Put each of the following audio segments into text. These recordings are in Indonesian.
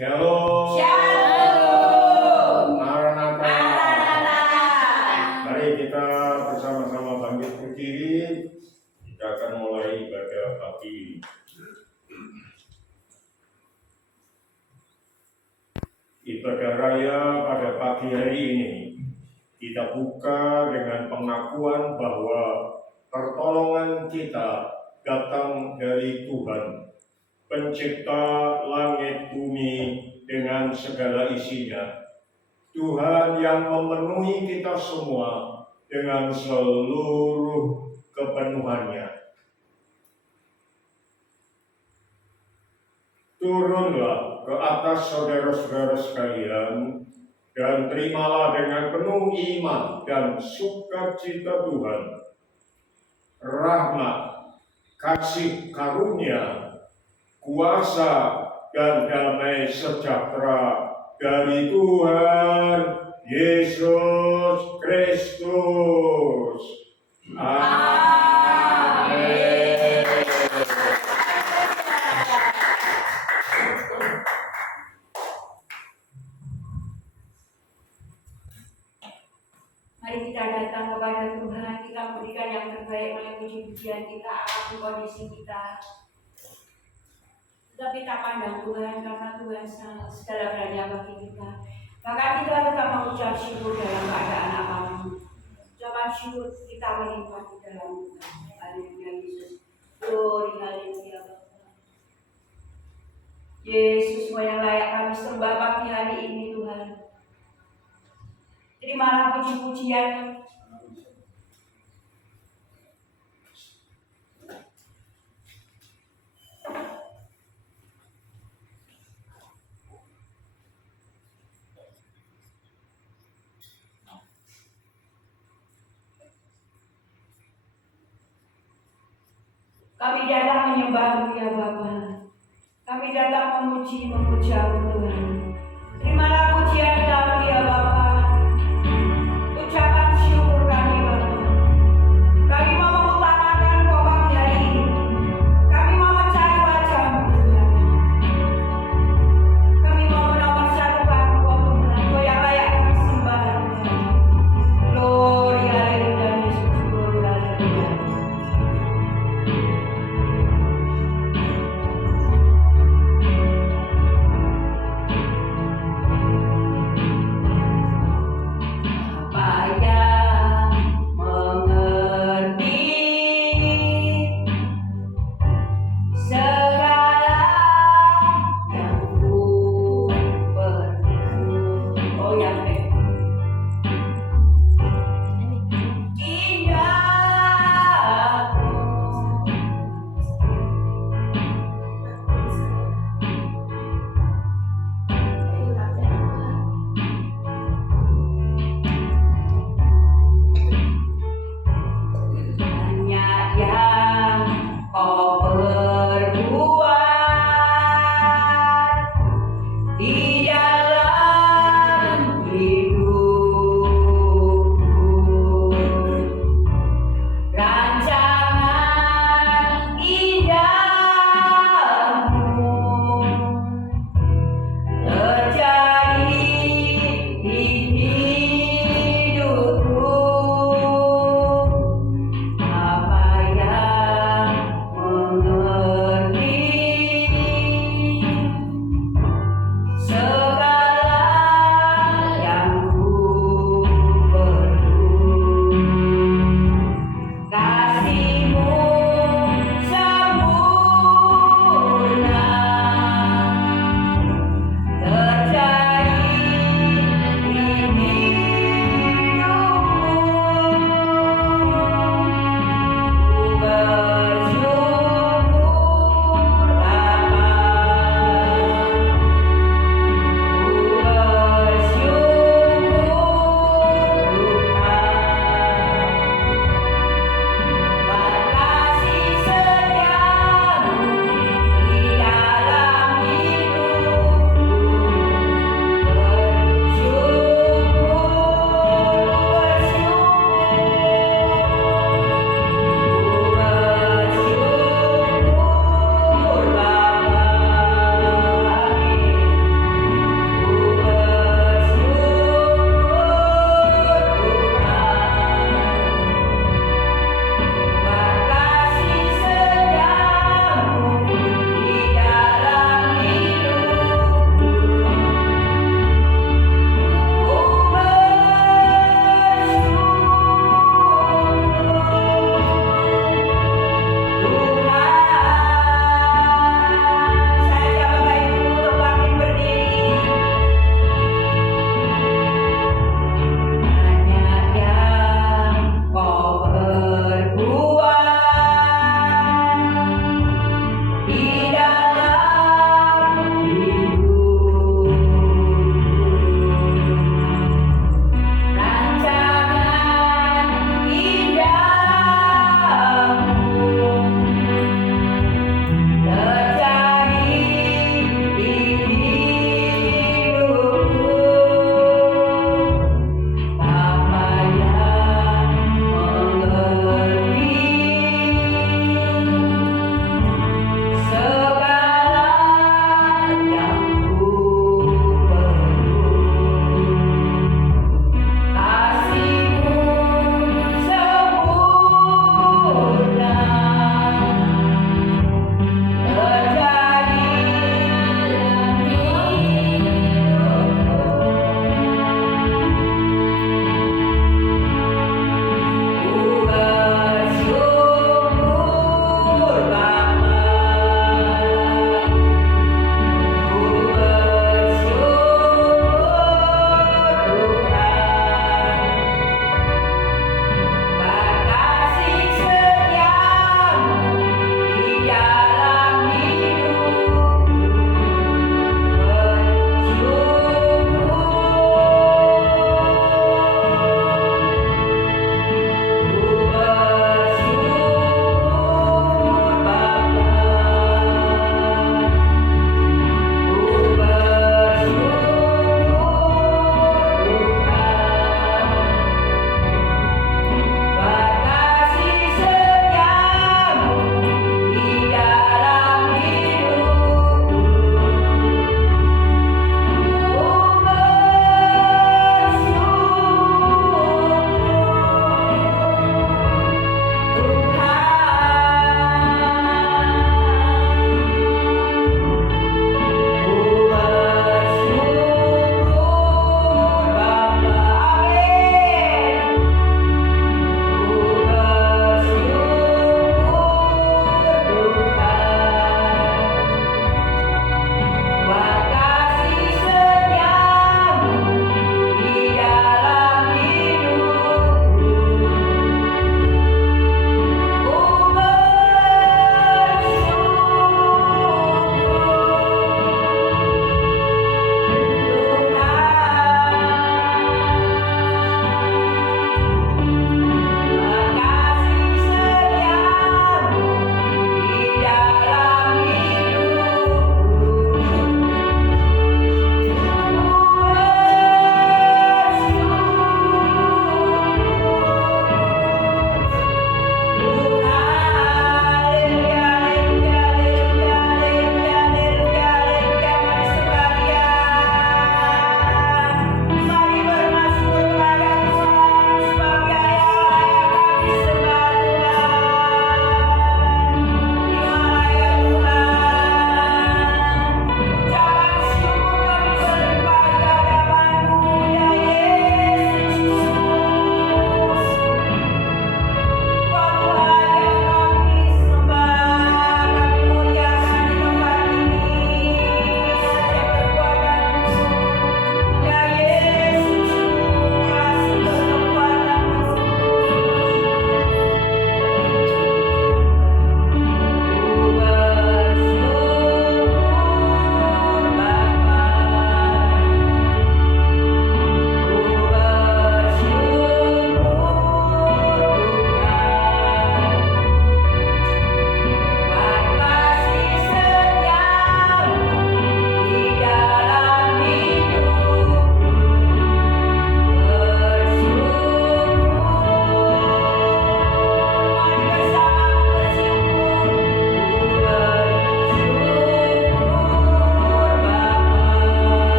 Shalom. Shalom. Maranatha. Maranatha. Mari kita bersama-sama bangkit berdiri. Kita akan mulai ibadah pagi ini. Ibadah raya pada pagi hari ini kita buka dengan pengakuan bahwa pertolongan kita datang dari Tuhan, Pencipta langit bumi dengan segala isinya. Tuhan yang memenuhi kita semua dengan seluruh kepenuhannya. Turunlah ke atas saudara-saudara sekalian dan terimalah dengan penuh iman dan sukacita Tuhan rahmat, kasih karunia, kuasa dan damai sejahtera dari Tuhan Yesus Kristus. Amin. Mari kita datang kepada Tuhan, kita berikan yang terbaik oleh puji-pujian kita apapun kondisi kita. Tetap kita pandang Tuhan karena Tuhan segala-galanya bagi kita. Maka kita tetap mengucap syukur dalam keadaan apapun. Ucapan syukur kita melimpah di dalam Tuhan. Haleluya Yesus. Glory haleluya. Yesusmu yang layak kami sembah pagi hari ini Tuhan. Terimalah puji-pujian. Kami datang menyembah-Mu ya Bapa. Kami datang memuji-memuja-Mu Tuhan. Terimalah pujian kami ya Bapa. Ucapan syukur kami Bapa. Kami mau mengutamakan Engkau pagi hari ini. Kami mau mencari wajah-Mu Tuhan. Kami mau menomorsatukan Engkau Tuhan. Engkau yang layak kami sembah Tuhan. Glory haleluya Yesus. Glory haleluya.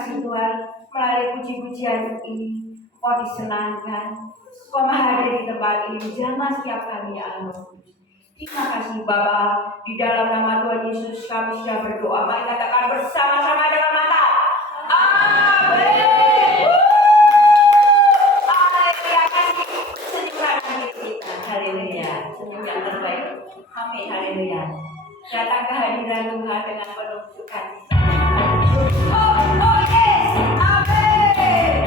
kasih Tuhan, melalui puji-pujian ini, Kau disenangkan, Kau hadir di tempat ini, jamah setiap kami ya Allah. Terima kasih Bapa, di dalam nama Tuhan Yesus kami sudah berdoa. Mari katakan bersama-sama dengan mata. Amin. Haleluya, kasih senyuman kita. Haleluya, senyum yang terbaik. Amin, haleluya. Datang ke hadiran Tuhan dengan penuh sukacita. Oh yes, amin.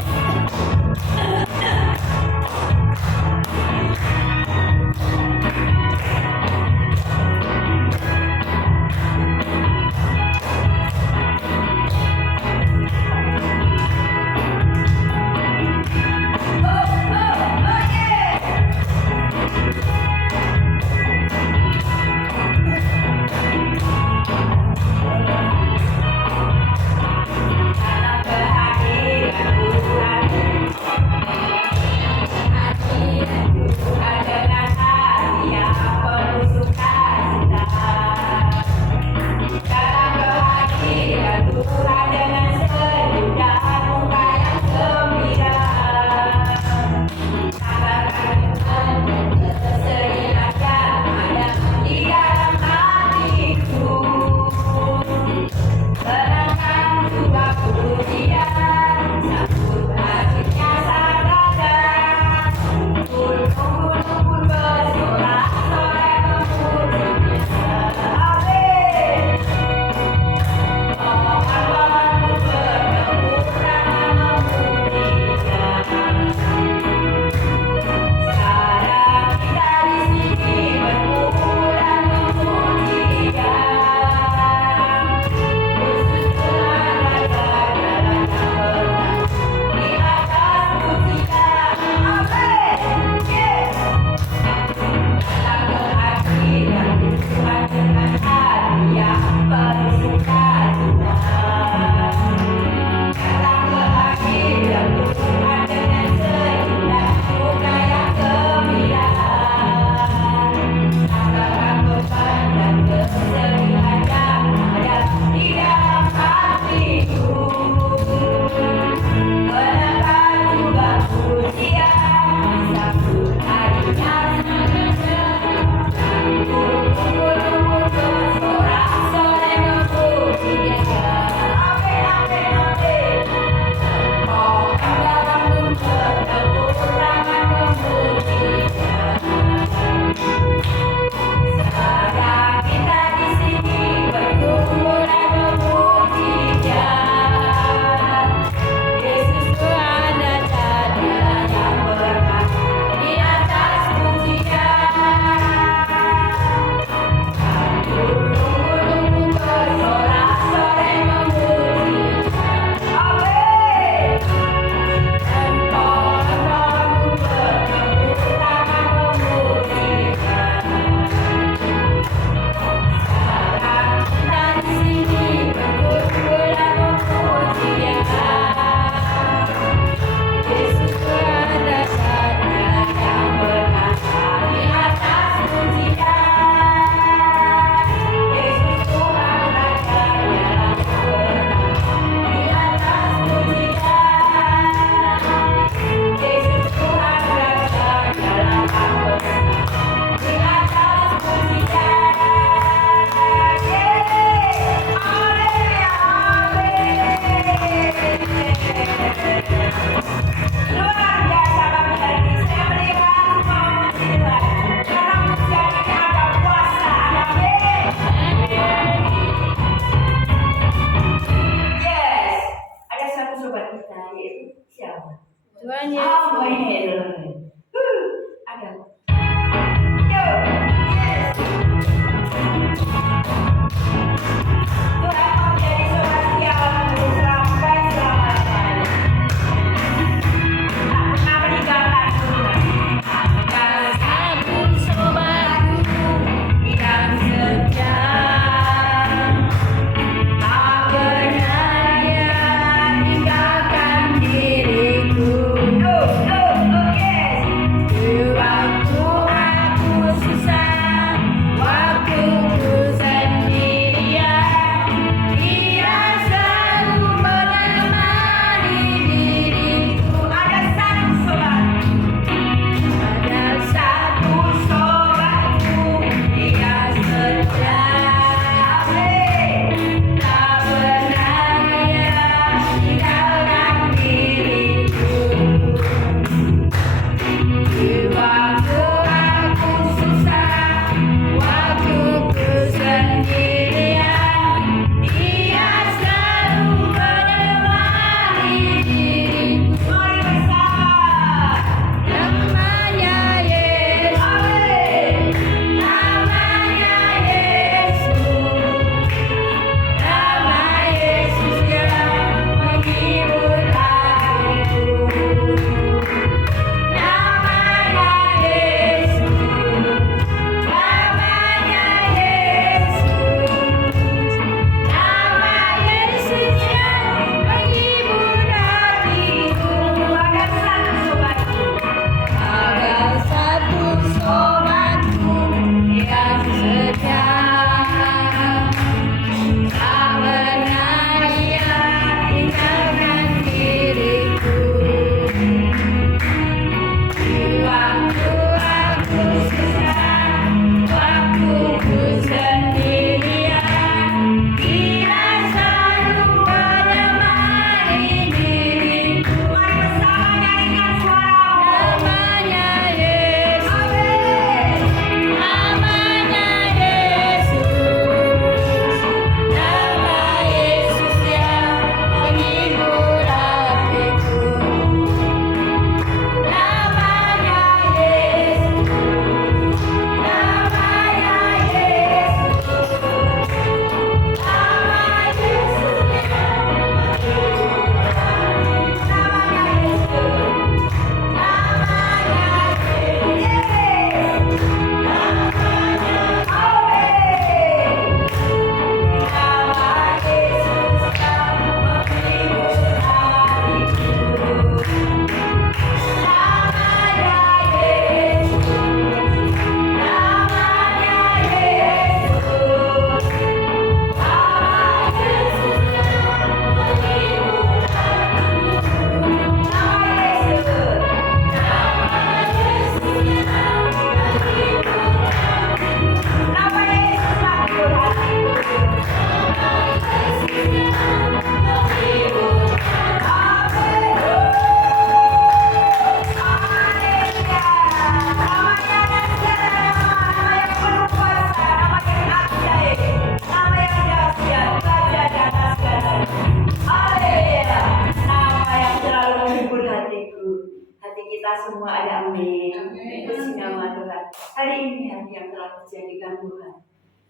telah dijadikan Tuhan,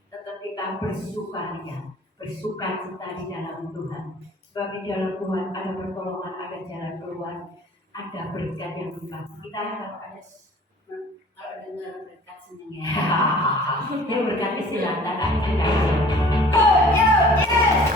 tetap kita bersukacita di dalam Tuhan. Sebab di dalam Tuhan ada pertolongan, ada jalan keluar, ada berkat yang limpah. Kita kalau dengar berkat seneng ya. Yang berkat silakan aja. Oh, yes.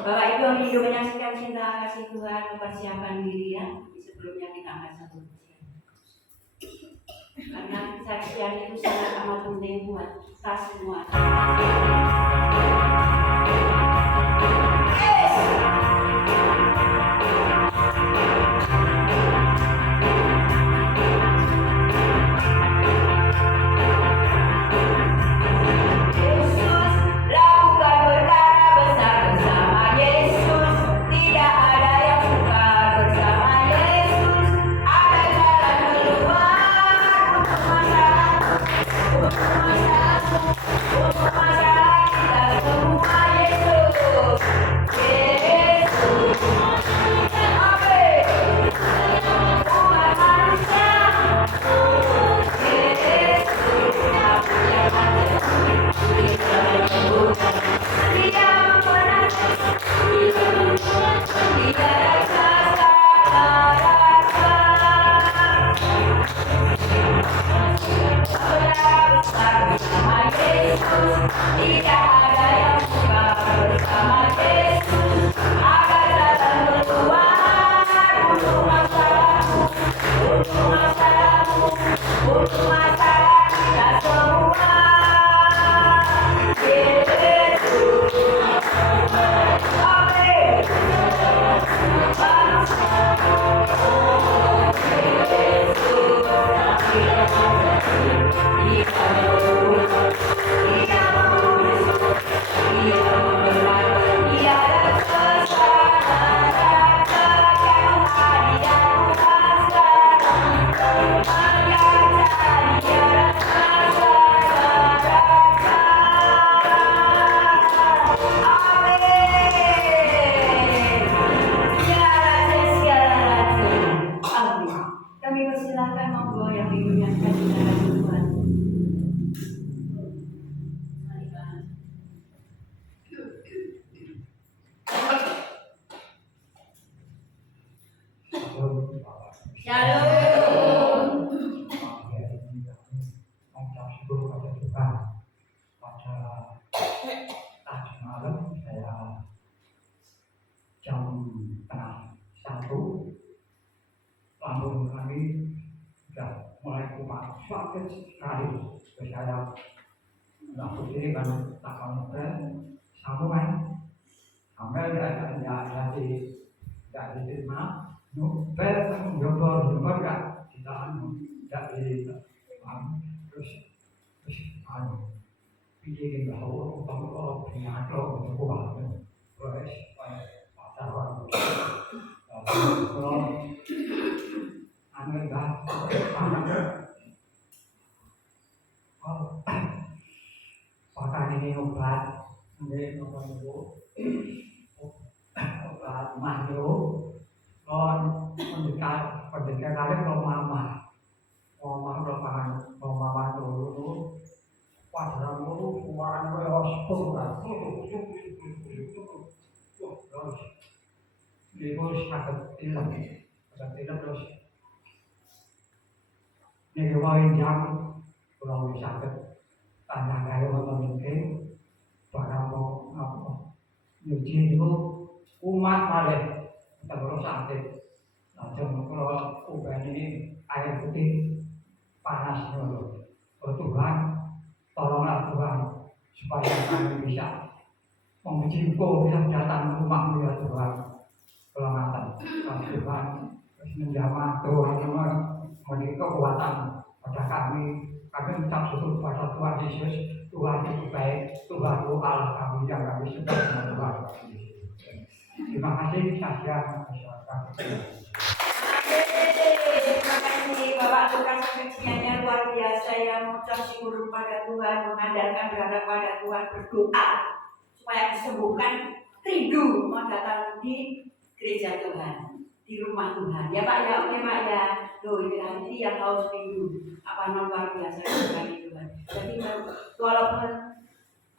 Bapak Ibu yang rindu menyaksikan cinta kasih Tuhan, mempersiapkan diri ya. Sebelumnya kita akan satu ujian. Karena kesaksian itu sangat amat penting buat kita semua. Yes. monggo yang dimuliakan di dalam Tuhan. Shalom. Mengucap syukur kepada Tuhan. Pada tadi malam saya jam setengah 1 lambung kami sudah mulai kumat sakit sekali. Terus saya langsung ini kan tak mau sambungan sampai dari terima nubel nyoba enggak kita dari terus pilih bahwa kalau punya kalau kuat terus pasar orang kalau enggak pakai ini obat ini obat mahal kon pendekat kalian kalau mama dulu padahal dulu kuaran hospital terus ibu sakit tidak terus ini kemarin jam kalau sakit tanda kayu atau mungkin barang mau apa nyuci itu umat balik terus sakit. Langsung kalau ubah ini air putih panas dulu. Oh Tuhan, tolonglah Tuhan supaya kami bisa mengizinkan yang datang ke rumahmu ya Tuhan. Keselamatan, Tuhan menjamah Tuhan memberi kekuatan pada kami. Kami mengucap syukur kepada Tuhan Yesus. Tuhan itu baik, Tuhan itu Allah kami yang kami sebut dengan Tuhan. Terima kasih saja masyarakat. Terima kasih Bapak Tukang kesaksiannya luar biasa yang mengucap syukur kepada Tuhan, mengandalkan berharap pada Tuhan, berdoa supaya disembuhkan, rindu mau datang di gereja Tuhan, di rumah Tuhan. Ya Pak ya, oke Pak ya. Loh ini yang harus rindu apa luar biasa sekali Tuhan. Jadi walaupun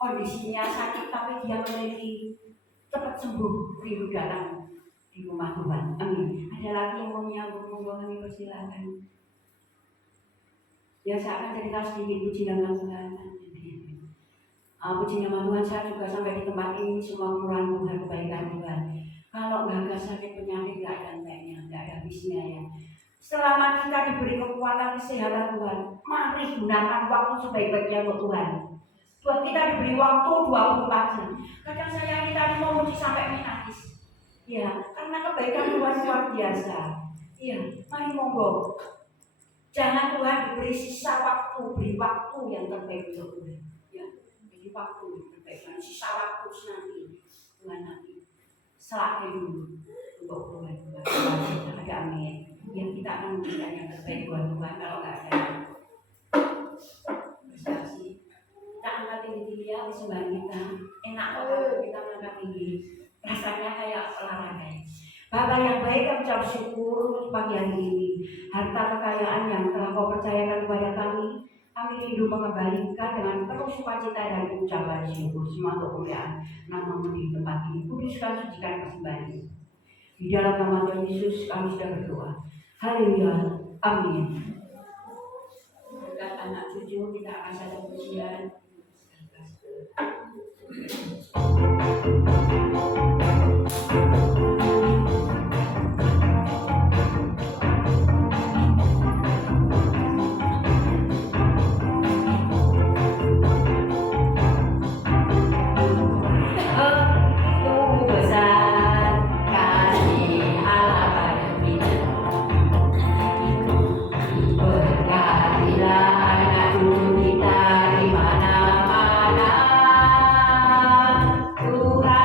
kondisinya sakit tapi dia memiliki cepat sembuh, rindu datang di rumah Tuhan. Amin. Ada lagi yang mau menyambung, monggo kami persilakan. Ya saya akan cerita sedikit puji nama Tuhan. Puji nama Tuhan, saya juga sampai di tempat ini semua murah Tuhan, kebaikan Tuhan. Kalau nggak ada sakit penyakit nggak ada enteknya, nggak ada habisnya ya. Selama kita diberi kekuatan kesehatan Tuhan, mari gunakan waktu sebaik-baiknya untuk Tuhan. Buat kita diberi waktu 24 jam. Kadang saya ini tadi mau muji sampai menangis. Ya, karena kebaikan Tuhan luar biasa. Iya, mari monggo. Jangan Tuhan diberi sisa waktu, beri waktu yang terbaik untuk Tuhan. Ya, beri waktu yang terbaik. Dan sisa waktu nanti Tuhan nanti selaknya dulu untuk Tuhan. Ada amin. Yang kita akan memberikan yang terbaik buat Tuhan kalau nggak ada prestasi. Kita angkat tinggi ya, kesembahan kita. Enak kalau kita angkat tinggi. Rasanya kayak olahraga. Bapak yang baik, kami ucap syukur untuk pagi hari ini. Harta kekayaan yang telah kau percayakan kepada kami, kami rindu mengembalikan dengan penuh sukacita dan ucapan syukur semua untuk kemuliaan nama-Mu di tempat ini. Kuduskan, sucikan persembahan ini. Di dalam nama Tuhan Yesus kami sudah berdoa. Haleluya. Amin. Berkat anak cucu kita akan satu pujian. Tuhan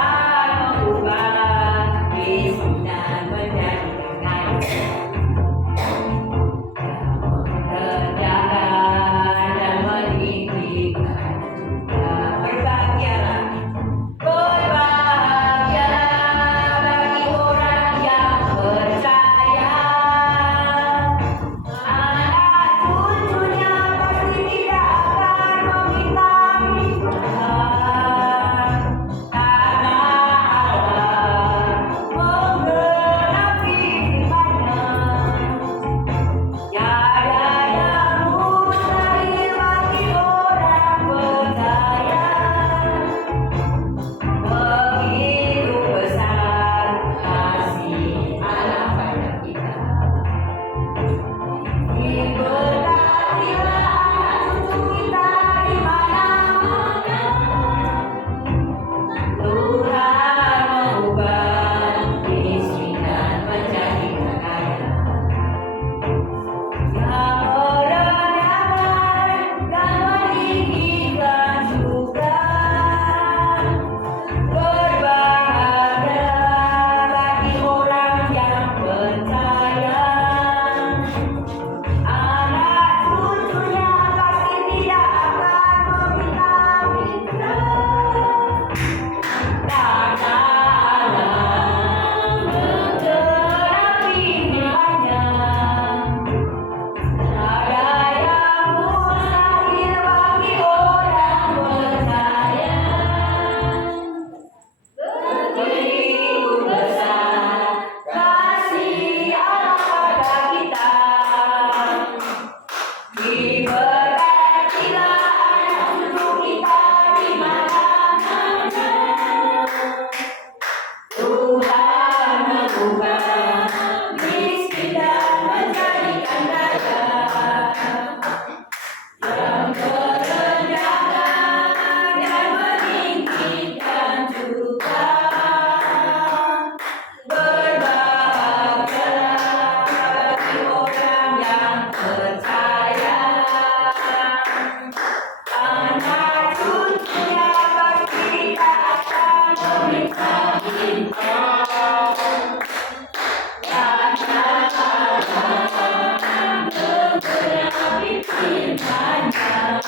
firman-Nya.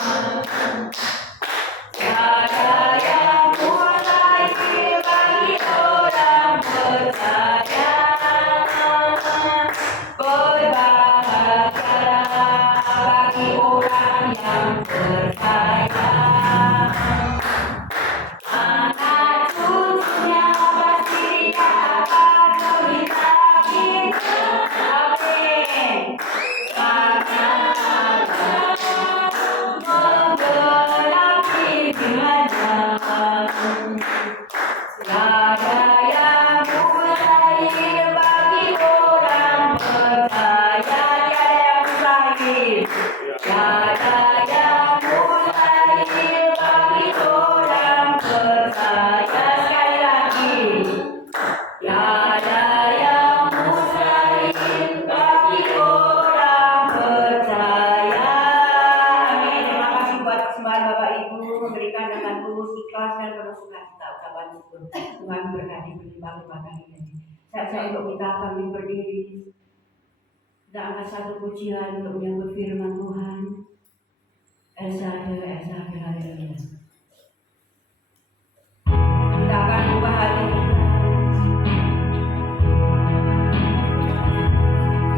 Tiada yang mustahil bagi orang percaya. Berbahagia bagi orang yang percaya. Anak cucunya pasti dapat meminta kita. Amin. Karena menggenapi firman-Nya. Tiada yang mustahil bagi orang percaya. Tiada yang mustahil bagi orang percaya. Sekali lagi. Tiada yang mustahil bagi orang percaya. Amin. Terima kasih buat semua Bapak Ibu memberikan dengan tulus ikhlas dan penuh sukacita ucapan syukur. Tuhan berkati berlimpah-limpah kali ini. Saat untuk kita kami berdiri. Kita angkat satu pujian untuk menyambut firman Tuhan. Elsade, haleluya. Kita akan ubah hati kita.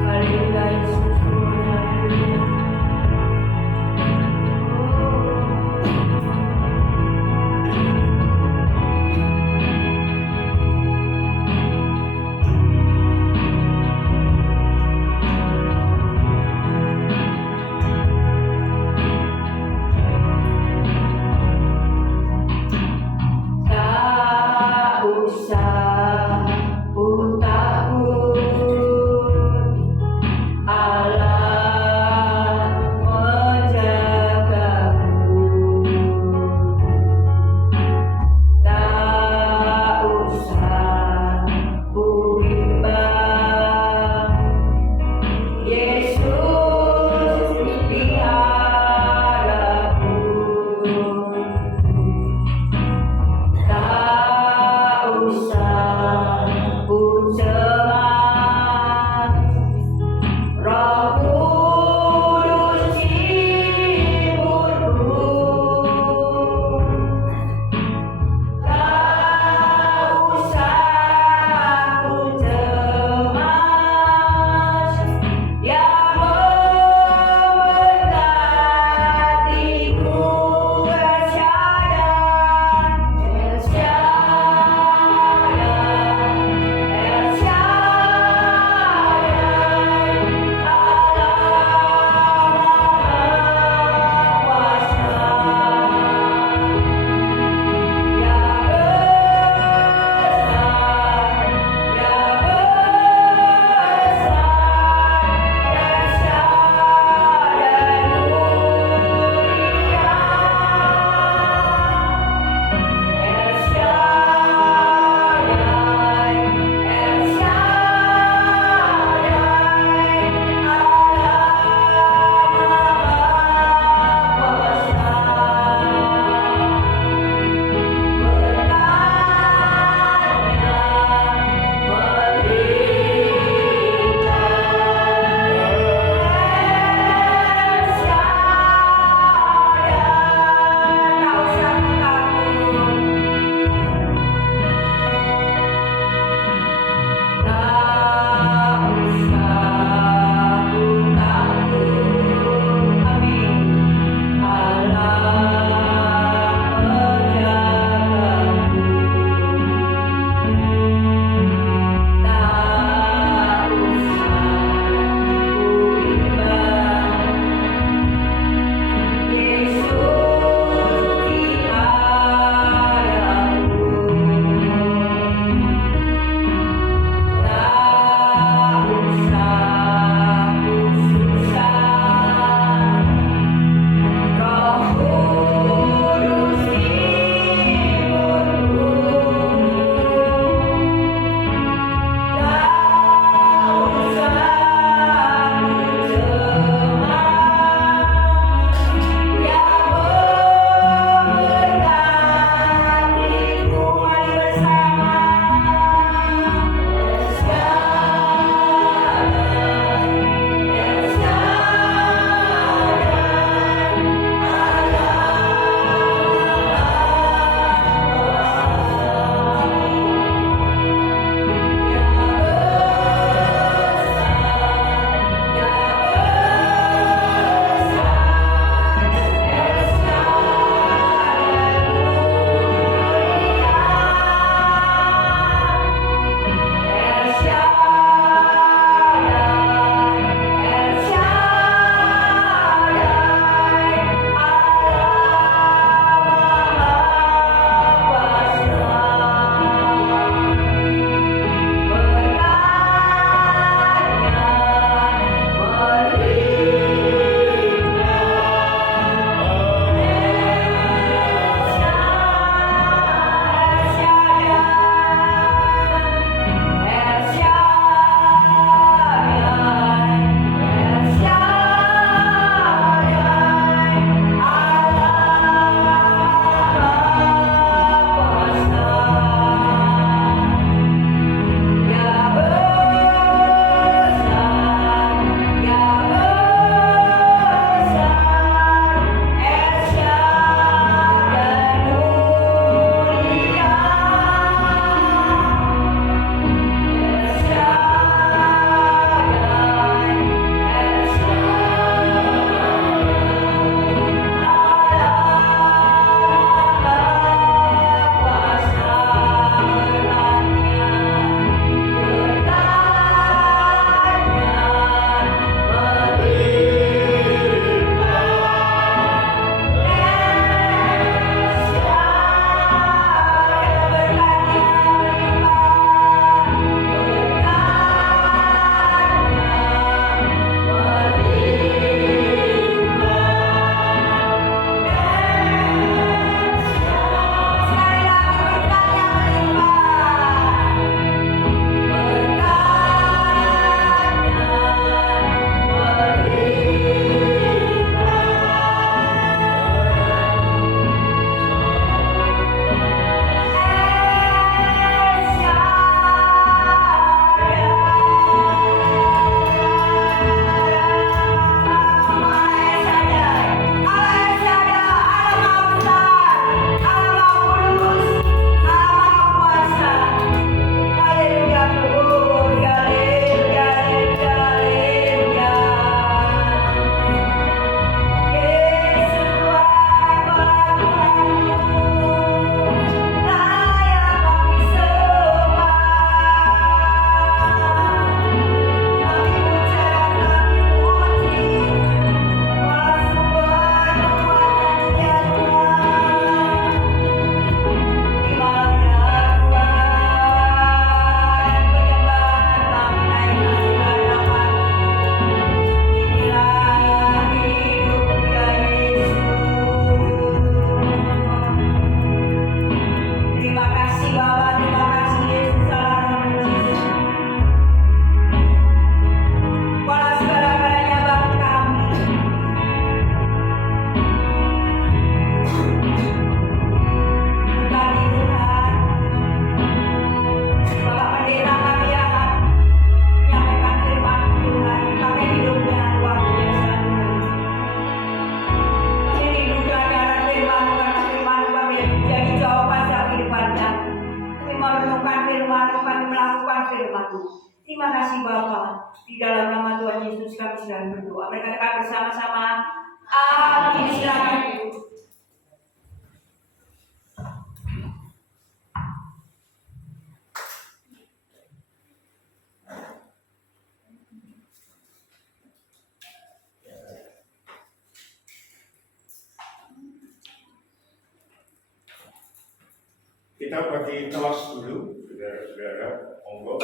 Haleluya Yesus, haleluya. Tak usah Di dalam nama Tuhan Yesus kami sedang berdoa. Mereka katakan bersama-sama. Amin. Silakan Ibu. Kita bagi kelas dulu, saudara-saudara, monggo.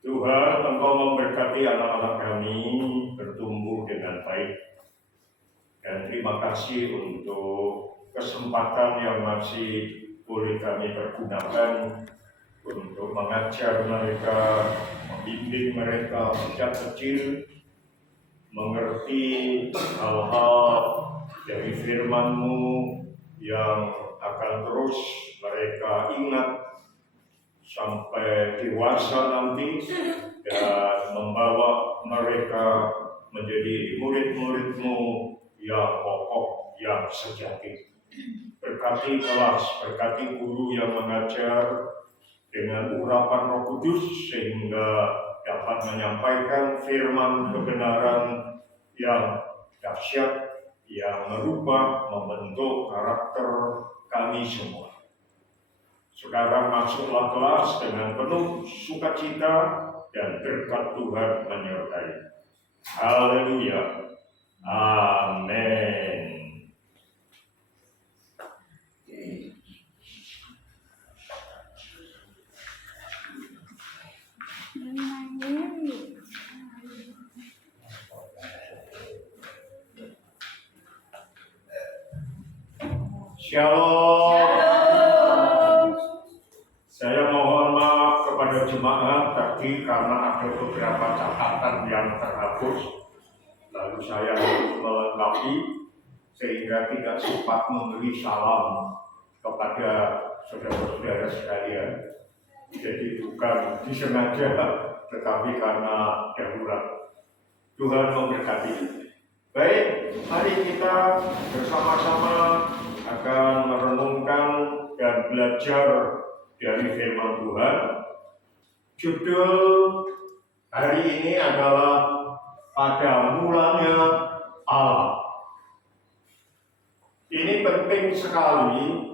Tuhan, Engkau memberkati anak-anak kami bertumbuh dengan baik. Dan terima kasih untuk kesempatan yang masih boleh kami pergunakan untuk mengajar mereka, membimbing mereka sejak kecil, mengerti hal-hal dari firman-Mu yang akan terus mereka ingat sampai dewasa nanti dan membawa mereka menjadi murid-murid-Mu yang kokoh, yang sejati. Berkati kelas, berkati guru yang mengajar dengan urapan Roh Kudus sehingga dapat menyampaikan firman kebenaran yang dahsyat, yang merubah, membentuk karakter kami semua. Sekarang masuklah kelas dengan penuh sukacita dan berkat Tuhan menyertai. Haleluya. Amin. Shalom. Saya mohon maaf kepada jemaat tadi karena ada beberapa catatan yang terhapus. Lalu saya harus melengkapi sehingga tidak sempat memberi salam kepada saudara-saudara sekalian. Jadi bukan disengaja, tetapi karena darurat. Tuhan memberkati. Baik, mari kita bersama-sama akan merenungkan dan belajar dari firman Tuhan. Judul hari ini adalah Pada Mulanya Allah. Ini penting sekali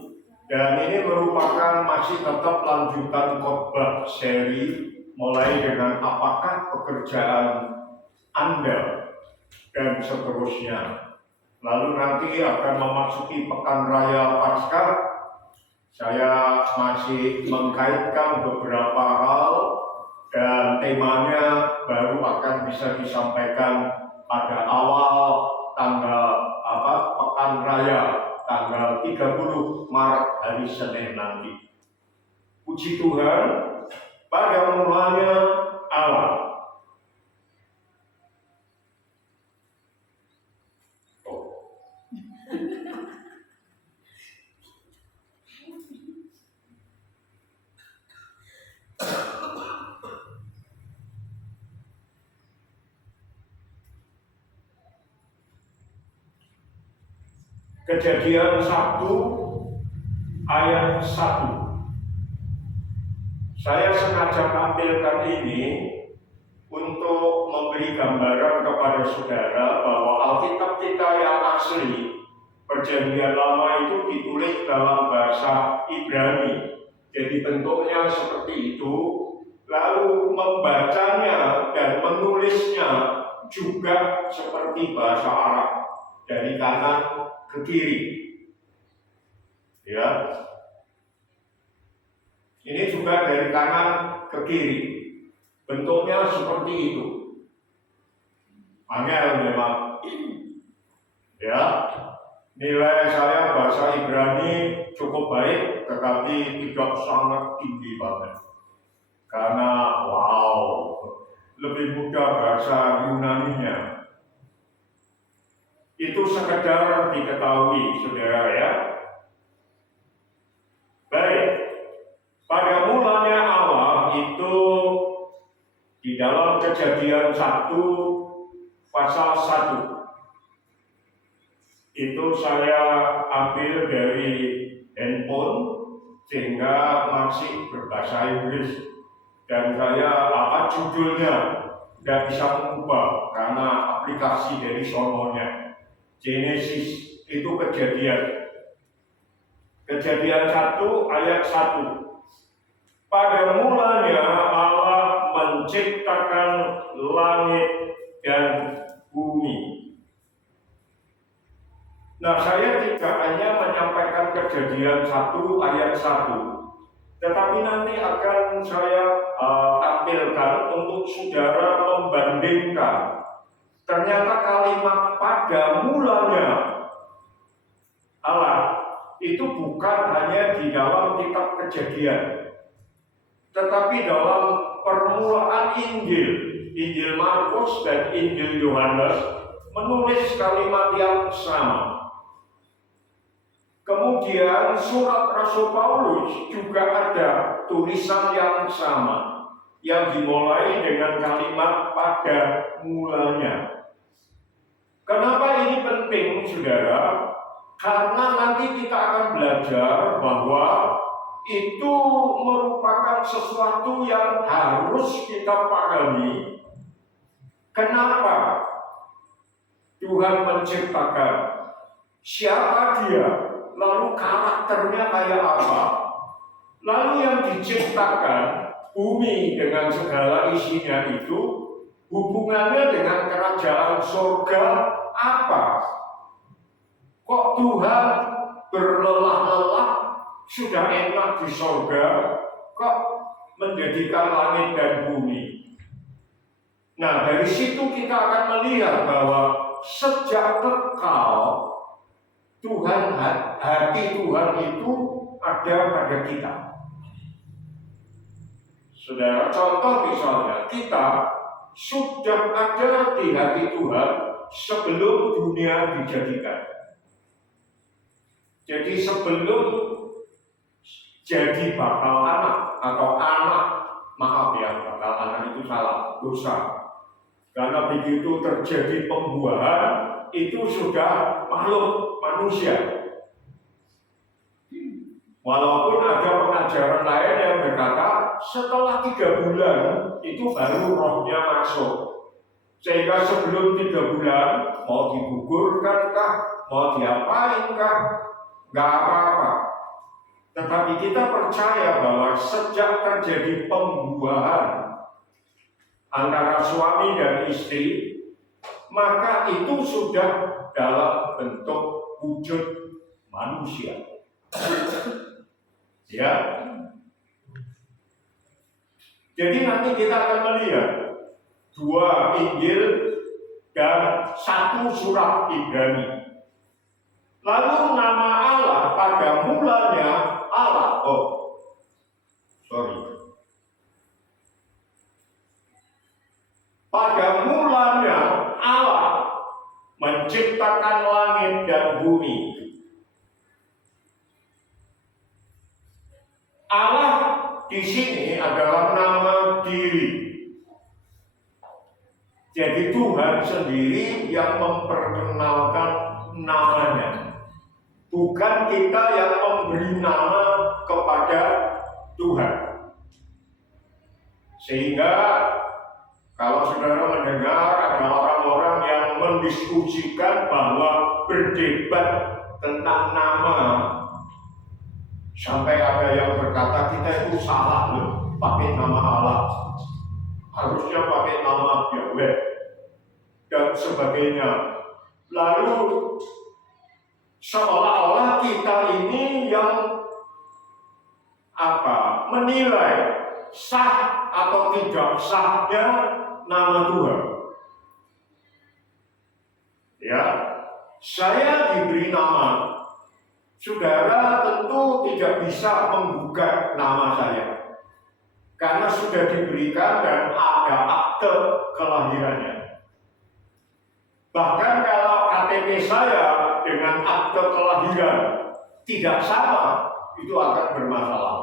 dan ini merupakan masih tetap lanjutan khotbah seri mulai dengan apakah pekerjaan Anda dan seterusnya. Lalu nanti akan memasuki Pekan Raya Paskah. Saya masih mengkaitkan beberapa hal dan temanya baru akan bisa disampaikan pada awal tanggal Pekan Raya tanggal 30 Maret hari Senin nanti. Puji Tuhan, pada mulanya Allah. Kejadian 1 ayat 1. Saya sengaja tampilkan ini untuk memberi gambaran kepada saudara bahwa Alkitab kita yang asli Perjanjian Lama itu ditulis dalam bahasa Ibrani. Jadi bentuknya seperti itu. Lalu membacanya dan menulisnya juga seperti bahasa Arab, dari kanan ke kiri. Ya. Ini juga dari kanan ke kiri. Bentuknya seperti itu. Angel memang. Ya. Nilai saya bahasa Ibrani cukup baik, tetapi tidak sangat tinggi banget. Karena lebih mudah bahasa Yunaninya. Itu sekedar diketahui, saudara ya. Baik, pada mulanya Allah itu di dalam Kejadian 1 pasal 1. Itu saya ambil dari handphone sehingga masih berbahasa Inggris, dan saya judulnya tidak bisa mengubah karena aplikasi dari sononya. Genesis itu Kejadian 1 ayat 1. Pada mulanya Allah menciptakan langit dan bumi. Nah, saya tidak hanya menyampaikan Kejadian 1 ayat 1, tetapi nanti akan saya tampilkan untuk saudara membandingkan. Ternyata kalimat pada mulanya Allah itu bukan hanya di dalam kitab Kejadian, tetapi dalam permulaan Injil Markus dan Injil Yohanes menulis kalimat yang sama. Kemudian surat Rasul Paulus juga ada tulisan yang sama, yang dimulai dengan kalimat pada mulanya. Kenapa ini penting, saudara? Karena nanti kita akan belajar bahwa itu merupakan sesuatu yang harus kita pahami. Kenapa Tuhan menciptakan? Siapa Dia? Lalu karakternya kayak apa? Lalu yang diciptakan, bumi dengan segala isinya itu, hubungannya dengan kerajaan surga apa? Kok Tuhan berlelah-lelah sudah enak di surga, kok menjadikan langit dan bumi? Nah, dari situ kita akan melihat bahwa sejak kekal hati Tuhan itu ada pada kita. Saudara, contoh misalnya, kita sudah ada di hati Tuhan sebelum dunia dijadikan. Jadi sebelum jadi bakal anak atau anak, maaf ya, bakal anak itu salah, dosa. Karena begitu terjadi pembuahan, itu sudah makhluk manusia. Walaupun ada pengajaran lain yang berkata setelah 3 bulan itu baru rohnya masuk. Sehingga sebelum 3 bulan mau digugurkan kah, mau diapain kah, nggak apa-apa. Tetapi kita percaya bahwa sejak terjadi pembuahan antara suami dan istri, maka itu sudah dalam bentuk wujud manusia. Ya. Jadi nanti kita akan melihat 2 Injil dan 1 surat Ibrani. Lalu nama Allah pada mulanya Allah. Pada mulanya Allah menciptakan langit dan bumi. Allah di sini adalah nama diri. Jadi Tuhan sendiri yang memperkenalkan namanya. Bukan kita yang memberi nama kepada Tuhan. Sehingga kalau saudara mendengar ada orang-orang yang mendiskusikan bahwa berdebat tentang nama, sampai ada yang berkata kita itu salah loh, pakai nama Allah, harusnya pakai nama Yahweh dan sebagainya. Lalu seolah-olah kita ini yang menilai sah atau tidak sahnya nama Tuhan. Ya, Saya diberi nama, saudara tentu tidak bisa menggugat nama saya karena sudah diberikan dan ada akte kelahirannya. Bahkan kalau KTP saya dengan akte kelahiran tidak sama, itu akan bermasalah.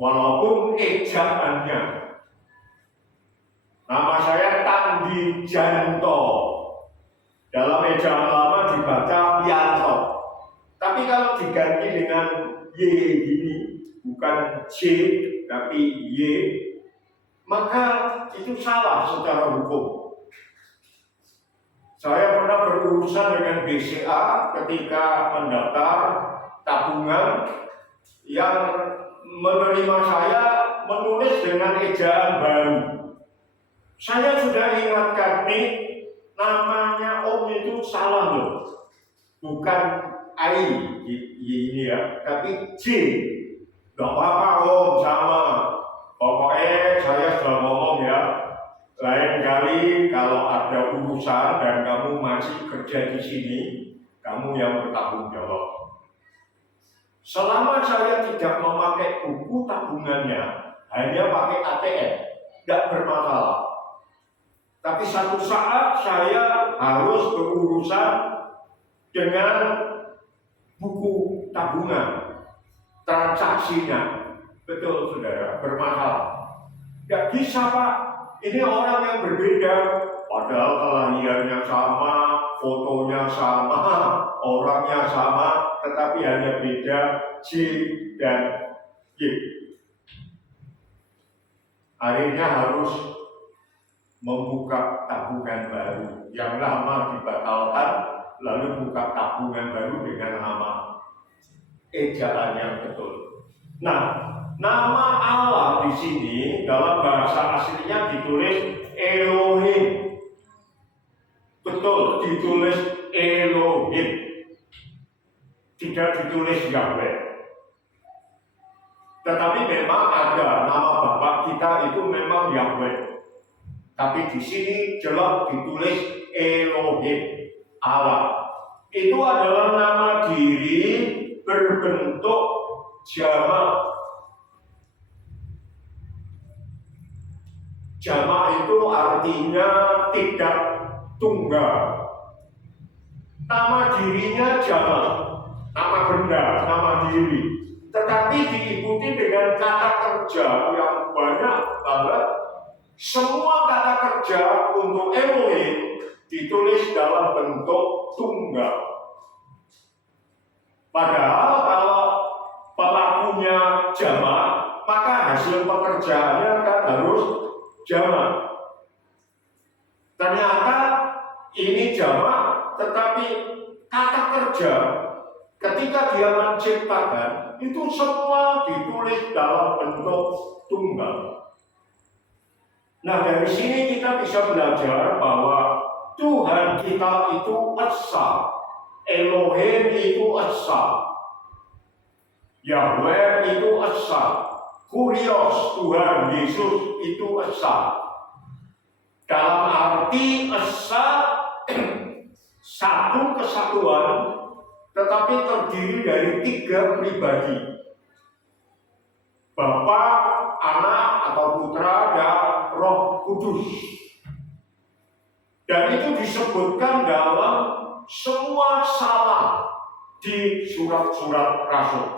Walaupun ejaannya, nama saya Tandi Janto, dalam ejaan lama dibaca Yanto. Tapi kalau diganti dengan Y gini, bukan C tapi Y, maka itu salah secara hukum. Saya pernah berurusan dengan BCA ketika mendaftar tabungan yang menerima saya menulis dengan ejaan baru. Saya sudah ingatkan nih, namanya Om itu salah loh, bukan I ini ya, tapi J. Gak apa-apa Om, sama. Pokoknya saya sudah ngomong ya, lain kali kalau ada urusan dan kamu masih kerja di sini, kamu yang bertanggung jawab. Selama saya tidak memakai buku tabungannya, hanya pakai ATM, tidak bermasalah. Tapi satu saat saya harus berurusan dengan buku tabungan, transaksinya. Betul saudara, bermasalah. Tidak bisa Pak, ini orang yang berbeda, padahal kelahirannya sama, fotonya sama, orangnya sama, tetapi hanya beda J dan Y. Akhirnya harus membuka tabungan baru, yang lama dibatalkan, lalu buka tabungan baru dengan nama ejaan yang betul. Nah, nama Allah di sini dalam bahasa aslinya ditulis Elohim. Betul, ditulis Elohim. Tidak ditulis Yahweh. Tetapi memang ada nama Bapak kita itu memang Yahweh. Tapi di sini jelas ditulis Elohim, Allah. Itu adalah nama diri berbentuk jamak. Jamak itu artinya tidak tunggal. Nama dirinya jamak, nama benda, nama diri. Tetapi diikuti dengan kata kerja yang banyak banget. Semua kata kerja untuk Elohim ditulis dalam bentuk tunggal. Padahal kalau pelakunya jamak, maka hasil pekerjaannya kan harus jamak. Ternyata ini jamak, tetapi kata kerja ketika dia menciptakan itu semua ditulis dalam bentuk tunggal. Nah, dari sini kita bisa belajar bahwa Tuhan kita itu esa, Elohim itu esa, Yahweh itu esa, Kurios Tuhan Yesus itu esa. Dalam arti esa satu kesatuan, tetapi terdiri dari 3 pribadi. Bapa, Anak atau Putra dan Roh Kudus. Dan itu disebutkan dalam semua salam di surat-surat Rasul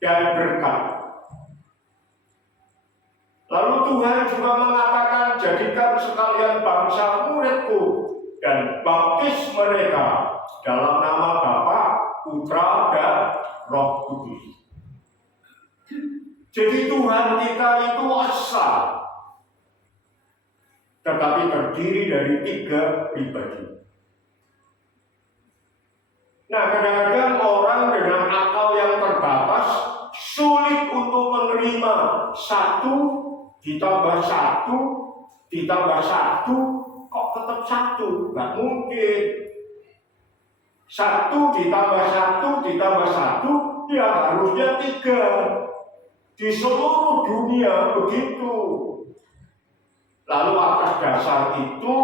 dan berkat. Lalu Tuhan juga mengatakan, jadikan sekalian bangsa muridku dan baptis mereka dalam nama Bapa, Putra dan Roh Kudus. Jadi Tuhan kita itu esa, tetapi terdiri dari 3 pribadi. Nah, kadang-kadang orang dengan akal yang terbatas sulit untuk menerima 1 ditambah 1 ditambah 1 kok tetap 1, nggak mungkin. 1 ditambah 1 ditambah 1 ya harusnya 3. Di seluruh dunia begitu. Lalu atas dasar itu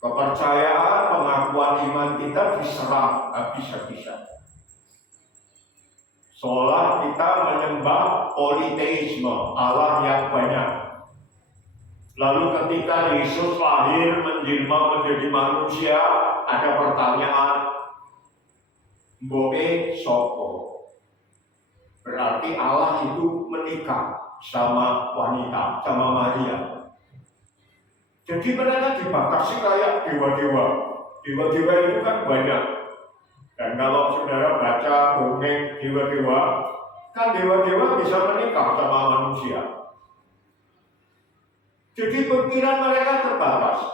Kepercayaan, pengakuan iman kita diserang habis-habisan. Seolah kita menyembah politeisme, Allah yang banyak. Lalu ketika Yesus lahir menjelma menjadi manusia, ada pertanyaan, Mboke sopo? Berarti Allah itu menikah sama wanita, sama Maria. Jadi mereka dibatasi kayak dewa-dewa. Dewa-dewa itu kan banyak. Dan kalau saudara baca dongeng dewa-dewa, kan dewa-dewa bisa menikah sama manusia. Jadi pikiran mereka terbatas.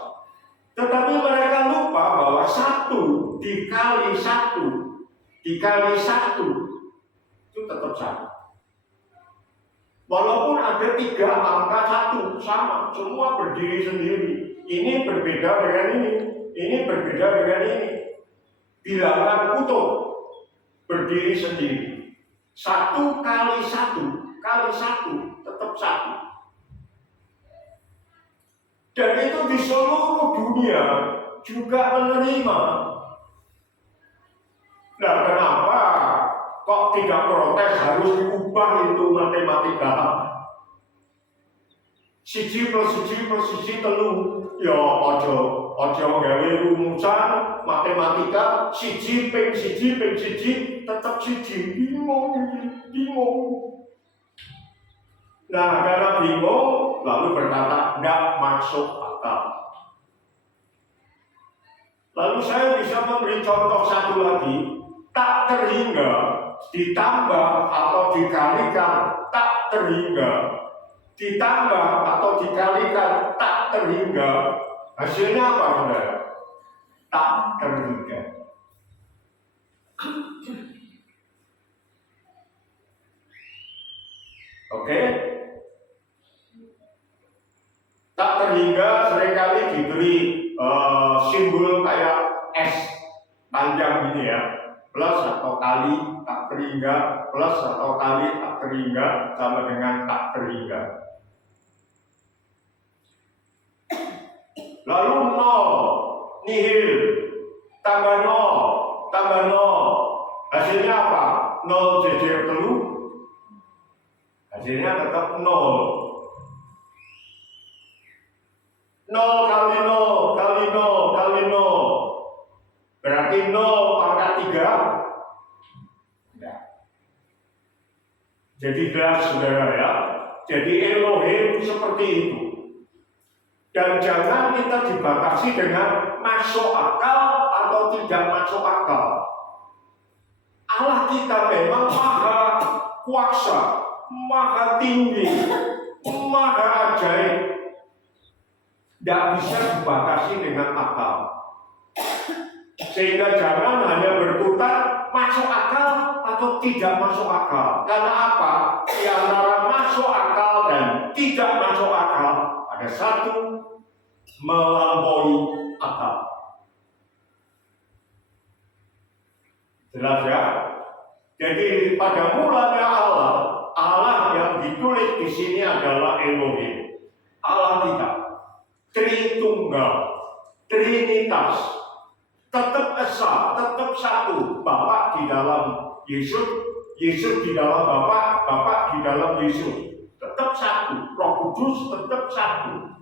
Tetapi mereka lupa bahwa 1 dikali 1 itu tetap sama. Walaupun ada 3 angka 1 sama, semua berdiri sendiri. Ini berbeda dengan ini berbeda dengan ini. Bilangan utuh berdiri sendiri. 1 kali 1 tetap 1. Dan itu di seluruh dunia juga menerima. Nah, kenapa kok tidak protes harus diubah itu matematika? 1 plus 1 plus 1 telu. Ya ojo gawe rumusan matematika 1 ping 1 tetap 1. Bingung. Nah, karena bingung lalu berkata tidak masuk akal. Lalu saya bisa memberi contoh satu lagi. Tak terhingga ditambah atau dikalikan tak terhingga, ditambah atau dikalikan tak terhingga, hasilnya apa saudara? Tak terhingga. Oke? Tak terhingga seringkali diberi simbol kayak S panjang ini ya. Plus atau kali tak terhingga, plus atau kali tak terhingga sama dengan tak terhingga. Lalu 0, nihil, tambah 0. Hasilnya apa? 0 jejer telu. Hasilnya tetap 0. 0 kali 0 kali 0 kali 0. Berarti 0 pangkat 3. Tidak. Jadi jelas saudara ya. Jadi Elohim seperti itu. Dan jangan kita dibatasi dengan masuk akal atau tidak masuk akal. Allah kita memang maha kuasa, maha tinggi, maha ajaib. Tidak bisa dibatasi dengan akal. Sehingga jangan hanya berputar masuk akal atau tidak masuk akal. Karena apa? Di antara masuk akal dan tidak masuk akal ada satu melampaui akal. Jelas ya? Jadi pada mulanya Allah yang ditulis di sini adalah Elohim. Allah kita Tritunggal, Trinitas. Tetap esa, tetap satu. Bapa di dalam Yesus, Yesus di dalam Bapa, Bapa di dalam Yesus. Tetap satu. Roh Kudus tetap satu.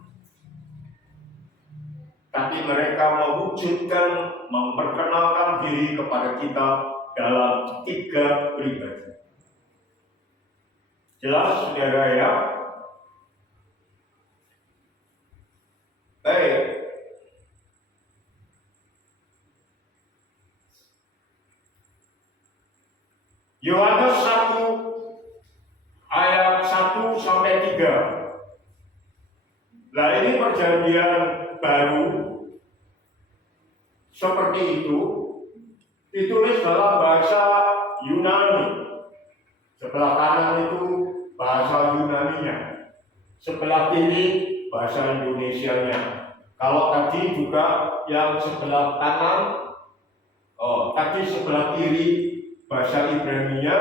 Tapi mereka mewujudkan, memperkenalkan diri kepada kita dalam 3 pribadi. Jelas saudara ya? Baik. Yohanes 1 ayat 1 sampai 3. Nah, ini perjanjian baru seperti itu ditulis dalam bahasa Yunani. Sebelah kanan itu bahasa Yunaninya, sebelah kiri bahasa Indonesianya. Kalau tadi juga yang sebelah kanan, tadi sebelah kiri bahasa Ibraninya,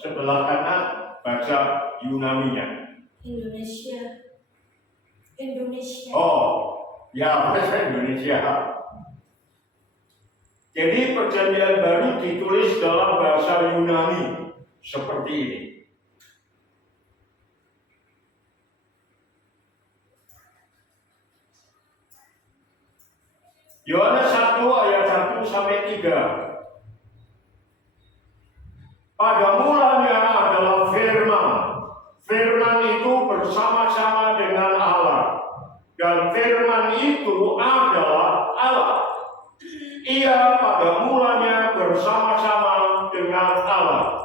sebelah kanan bahasa Yunaninya. Indonesia. Oh, Ya, bahasa Indonesia. Jadi perjanjian baru ditulis dalam bahasa Yunani seperti ini. Yohanes 1 ayat 1 sampai 3. Pada mulanya adalah firman. Firman itu bersama-sama dengan Allah. Dan firman itu adalah Allah. Ia pada mulanya bersama-sama dengan Allah.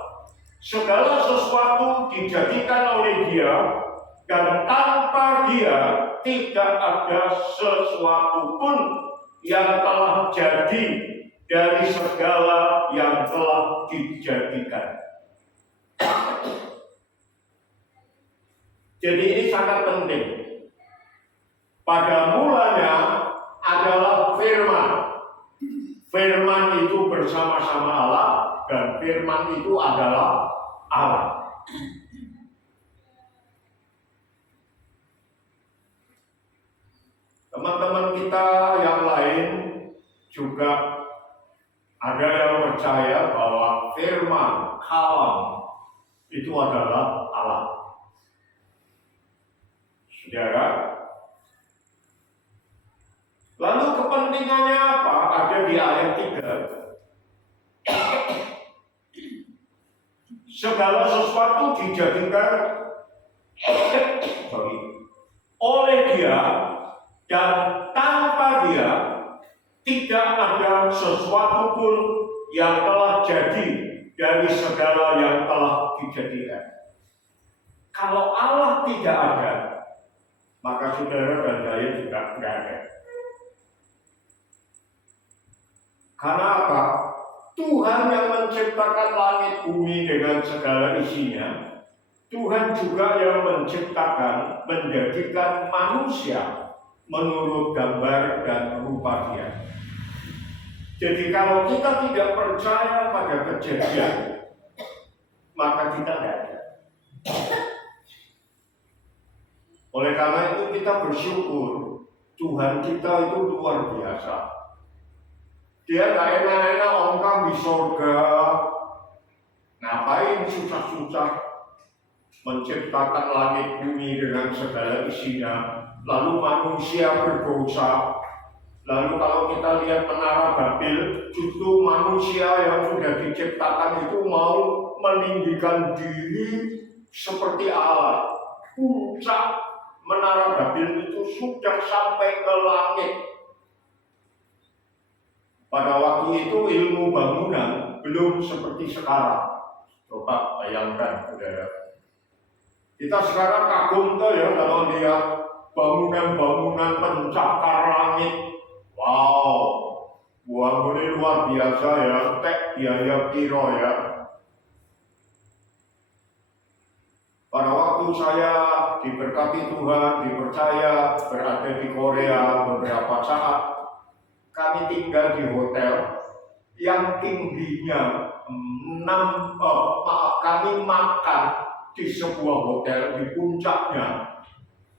Segala sesuatu dijadikan oleh Dia, dan tanpa Dia tidak ada sesuatu pun yang telah jadi dari segala yang telah dijadikan. Jadi ini sangat penting. Pada mulanya adalah firman. Firman itu bersama-sama Allah, dan firman itu adalah Allah. Teman-teman kita yang lain juga ada yang percaya bahwa firman, kalam itu adalah Allah. Saudara, lalu kepentingannya apa? Ada di ayat 3. Segala sesuatu dijadikan oleh Dia, dan tanpa Dia tidak ada sesuatu pun yang telah jadi dari segala yang telah dijadikan. Kalau Allah tidak ada, maka saudara dan saya juga tidak ada. Karena apa? Tuhan yang menciptakan langit bumi dengan segala isinya, Tuhan juga yang menciptakan, menjadikan manusia menurut gambar dan rupa Dia. Jadi kalau kita tidak percaya pada kejadian, maka kita tidak ada. Oleh karena itu kita bersyukur Tuhan kita itu luar biasa. Dia gak enak-enak ongkang di surga. Ngapain susah-susah menciptakan langit bumi dengan segala isinya, lalu manusia berdosa. Lalu kalau kita lihat menara Babel, justru manusia yang sudah diciptakan itu mau meninggikan diri seperti Allah. Puncak menara Babel itu sudah sampai ke langit. Pada waktu itu ilmu bangunan belum seperti sekarang. Coba bayangkan, saudara. Kita sekarang kagum tuh ya kalau lihat bangunan-bangunan pencakar langit. Wow, bangunnya luar biasa ya, tek biaya kiro ya. Pada waktu saya diberkati Tuhan, dipercaya berada di Korea beberapa saat, kami tinggal di hotel yang tingginya kami makan di sebuah hotel di puncaknya,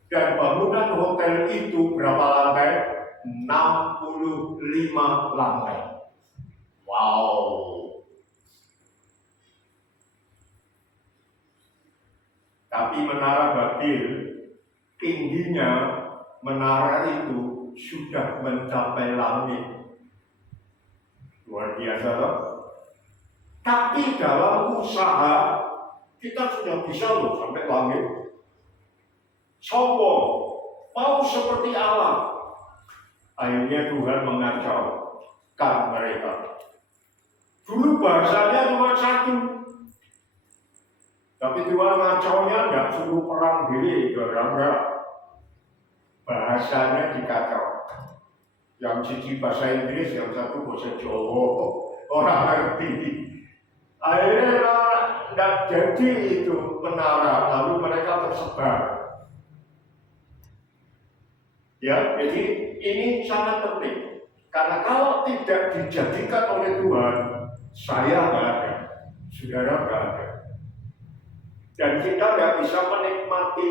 dan bangunan hotel itu berapa lantai? 65 lantai. Wow. Tapi menara Babel tingginya menara itu sudah mencapai langit. Luar biasa loh. Tapi dalam usaha kita sudah bisa loh sampai langit. Sombong, mau seperti Allah. Akhirnya Tuhan mengacaukan mereka. Dulu bahasanya cuma satu, tapi Tuhan ngacaunya nggak suruh perang diri, enggak. Bahasanya dikacau. Yang siji bahasa Inggris, yang satu bahasa Jawa. Orang ngerti. Akhirnya nggak jadi itu menara, lalu mereka tersebar. Ya, jadi ini sangat penting. Karena kalau tidak dijadikan oleh Tuhan, saya nggak ada, saudara nggak ada. Dan kita nggak bisa menikmati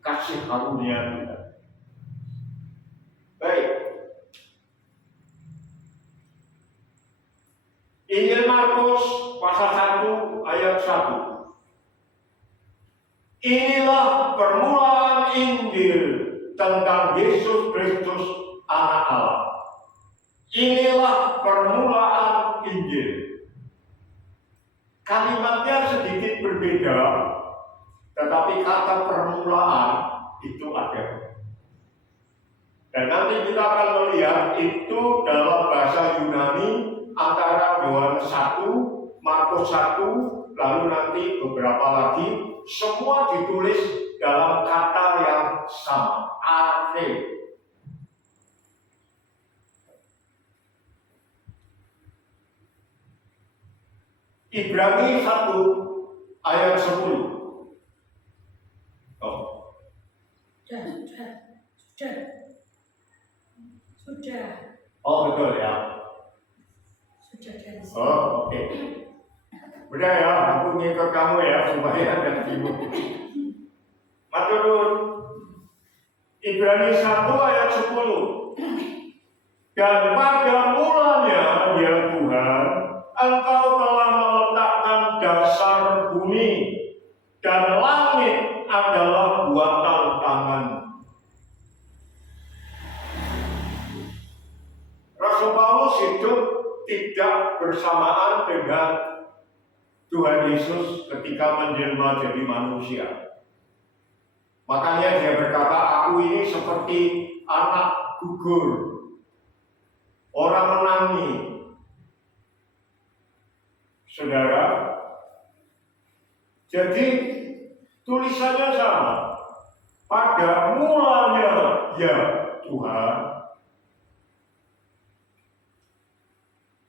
kasih karunia Tuhan. Injil Markus pasal 1 ayat 1. Inilah permulaan Injil tentang Yesus Kristus Anak Allah. Inilah permulaan Injil. Kalimatnya sedikit berbeda, tetapi kata permulaan itu ada. Dan nanti kita akan melihat itu dalam bahasa Yunani antara Yohanes 1, Markus 1, lalu nanti beberapa lagi, semua ditulis dalam kata yang sama, arche. Ibrani 1 ayat 10. Oh. Sudah. Oh betul ya. Sudah. Oh oke. Udah ya, aku ngikut kamu ya supaya ada timbul. Matur. Ibrani 1 ayat 10. Dan pada mulanya ya Tuhan, Engkau telah meletakkan dasar bumi dan langit adalah buatan tangan. Rasul Paulus hidup tidak bersamaan dengan Tuhan Yesus ketika menjelma jadi manusia. Makanya dia berkata, aku ini seperti anak gugur, orang menangi. Saudara, jadi tulisannya sama. Pada mulanya ya Tuhan.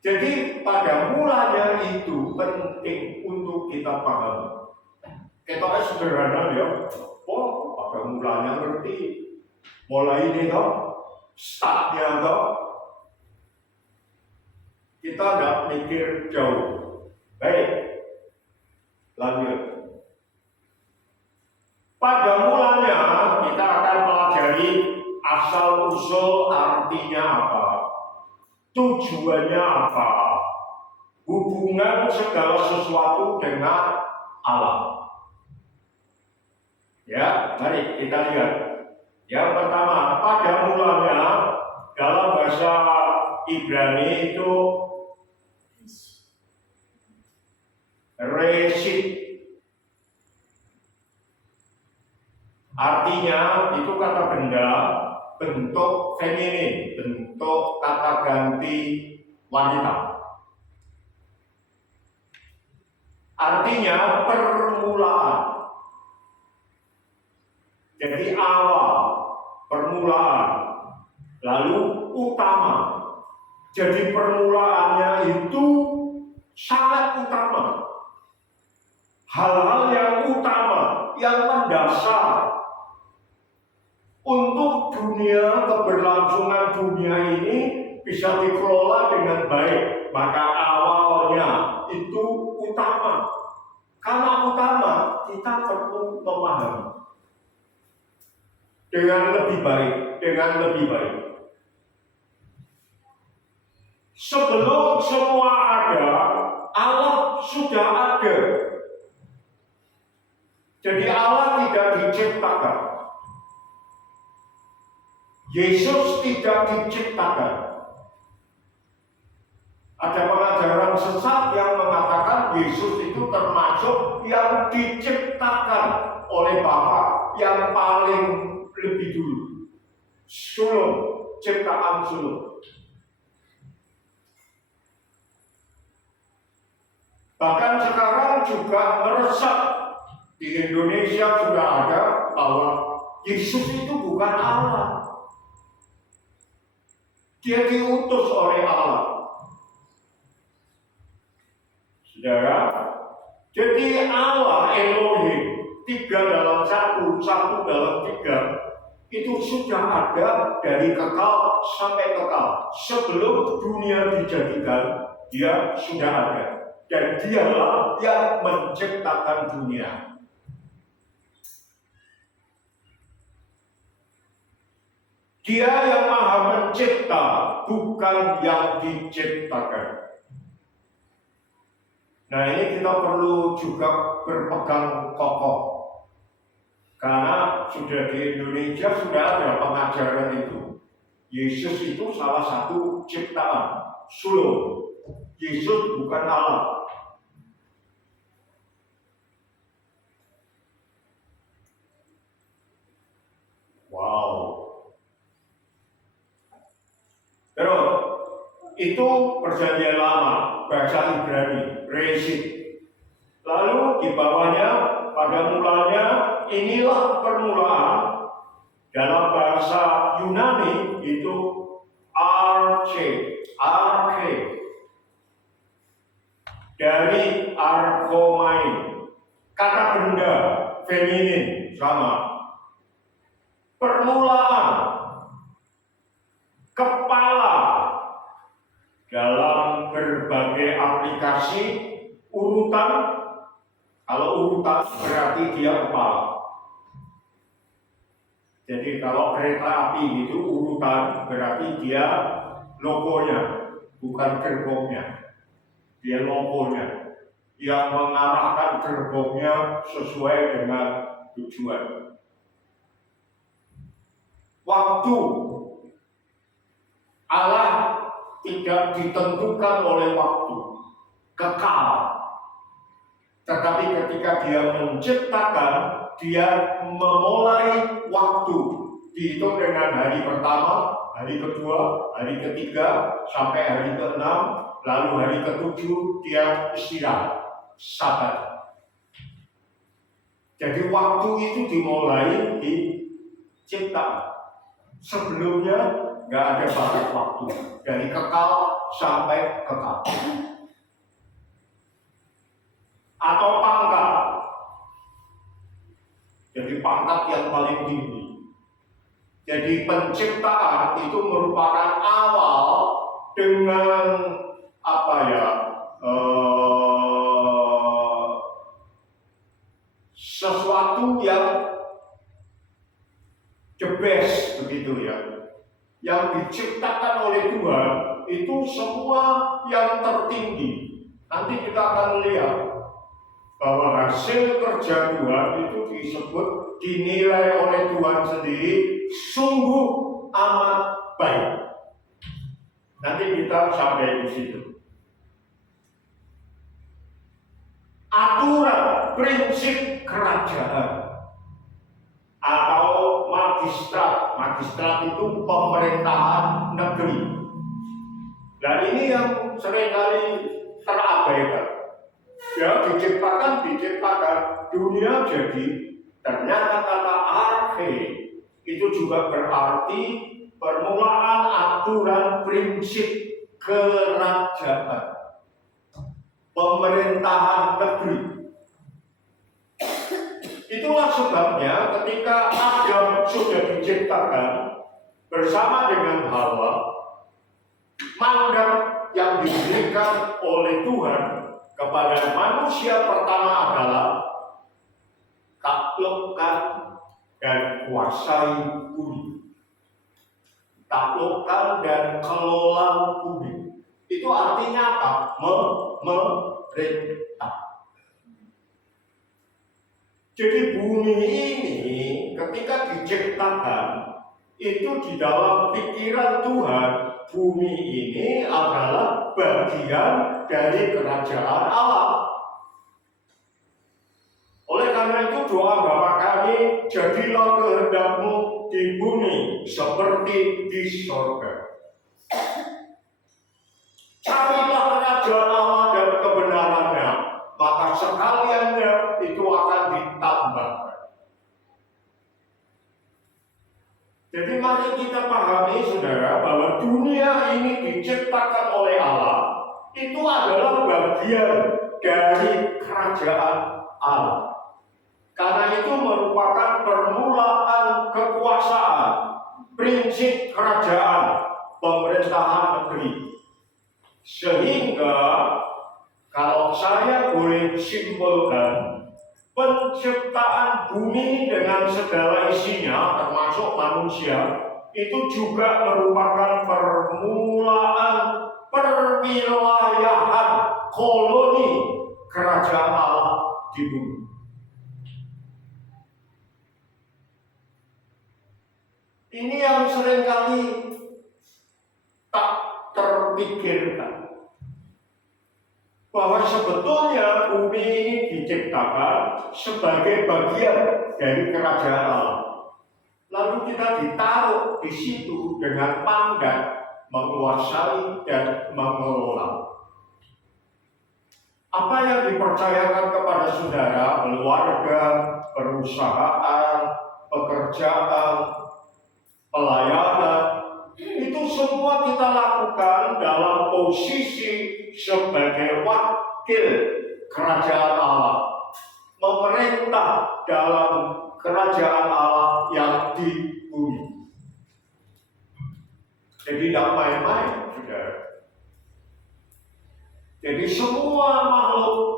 Jadi pada mulanya itu penting untuk kita pahami. Kita sederhana ya. Oh, pada mulanya ngerti. Mulai ini toh, startnya toh. Kita nggak mikir jauh. Baik, lanjut. Pada mulanya kita akan pelajari asal usul artinya apa, tujuannya apa, hubungan segala sesuatu dengan Allah. Ya, mari kita lihat. Yang pertama, pada mulanya dalam bahasa Ibrani itu Reshit. Artinya itu kata benda, bentuk feminin, bentuk kata ganti wanita. Artinya permulaan. Jadi awal, permulaan, lalu utama. Jadi permulaannya itu sangat utama. Hal-hal yang utama, yang mendasar untuk dunia, keberlangsungan dunia ini bisa dikelola dengan baik. Maka awalnya itu utama. Karena utama, kita perlu memahami dengan lebih baik. Sebelum semua ada, Allah sudah ada. Jadi Allah tidak diciptakan. Yesus tidak diciptakan. Ada pengajaran sesat yang mengatakan Yesus itu termasuk yang diciptakan oleh Bapa yang paling lebih dulu. Sulung, ciptaan sulung. Bahkan sekarang juga meresap di Indonesia sudah ada bahwa Yesus itu bukan Allah. Dia diutus oleh Allah. Saudara, jadi Allah Elohim, 3 dalam 1, 1 dalam 3, itu sudah ada dari kekal sampai kekal. Sebelum dunia dijadikan, dia sudah ada. Dan dialah yang menciptakan dunia. Dia yang maha mencipta, bukan yang diciptakan. Nah, ini kita perlu juga berpegang kokoh. Karena sudah di Indonesia sudah ada pengajaran itu. Yesus itu salah satu ciptaan, sulung. Yesus bukan Allah. Wow. Terus, itu perjanjian lama, bahasa Ibrani, Reshit. Lalu di bawahnya, pada mulanya, inilah permulaan. Dalam bahasa Yunani itu arche, dari arkomai, kata benda feminin sama. Permulaan, kepala, dalam berbagai aplikasi urutan. Kalau urutan berarti dia kepala. Jadi kalau kereta api itu urutan berarti dia logonya, bukan gerbongnya. Dia logonya yang mengarahkan gerbongnya sesuai dengan tujuan. Waktu Allah tidak ditentukan oleh waktu, kekal. Tetapi ketika dia menciptakan, dia memulai waktu. Dihitung dengan hari pertama, hari kedua, hari ketiga, sampai hari ke-6, lalu hari ke-7 dia istirahat, Sabat. Jadi waktu itu dimulai dicipta. Sebelumnya nggak ada batas waktu, dari kekal sampai kekal. Atau pangkat. Jadi pangkat yang paling tinggi. Jadi penciptaan itu merupakan awal dengan sesuatu yang the best begitu ya. Yang diciptakan oleh Tuhan itu semua yang tertinggi. Nanti kita akan lihat bahwa hasil kerja Tuhan itu disebut, dinilai oleh Tuhan sendiri sungguh amat baik. Nanti kita sampai di situ. Aturan, prinsip kerajaan atau magistrat itu pemerintahan negeri. Dan ini yang seringkali terabaikan. Ya, diciptakan, dunia jadi. Ternyata kata arche itu juga berarti permulaan aturan prinsip kerajaan, pemerintahan negeri. Itulah sebabnya ketika Adam sudah diciptakan bersama dengan Hawa, mandat yang diberikan oleh Tuhan kepada manusia pertama adalah taklukkan dan kuasai bumi. Taklukkan dan kelola bumi. Itu artinya apa? Memerintah. Jadi bumi ini ketika diciptakan itu di dalam pikiran Tuhan, bumi ini adalah bagian dari kerajaan Allah. Oleh karena itu doa Bapa kami, jadilah kehendak-Mu di bumi seperti di sorga. Carilah kerajaan Allah dan kebenarannya, maka sekaliannya itu akan ditambahkan. Jadi mari kita pahami saudara bahwa dunia ini diciptakan oleh Allah, itu adalah bagian dari kerajaan Allah. Karena itu merupakan permulaan kekuasaan, prinsip kerajaan, pemerintahan negeri. Sehingga kalau saya boleh simpulkan, penciptaan bumi dengan segala isinya, termasuk manusia, itu juga merupakan permulaan perwilayahan koloni kerajaan Allah di bumi. Ini yang seringkali tak terpikirkan, bahwa sebetulnya bumi ini diciptakan sebagai bagian dari kerajaan Allah. Lalu kita ditaruh di situ dengan mandat menguasai dan mengelola. Apa yang dipercayakan kepada saudara, keluarga, perusahaan, pekerjaan, pelayanan, itu semua kita lakukan dalam posisi sebagai wakil kerajaan Allah, memerintah dalam kerajaan Allah yang di bumi. Jadi tidak main-main, saudara. Jadi semua makhluk,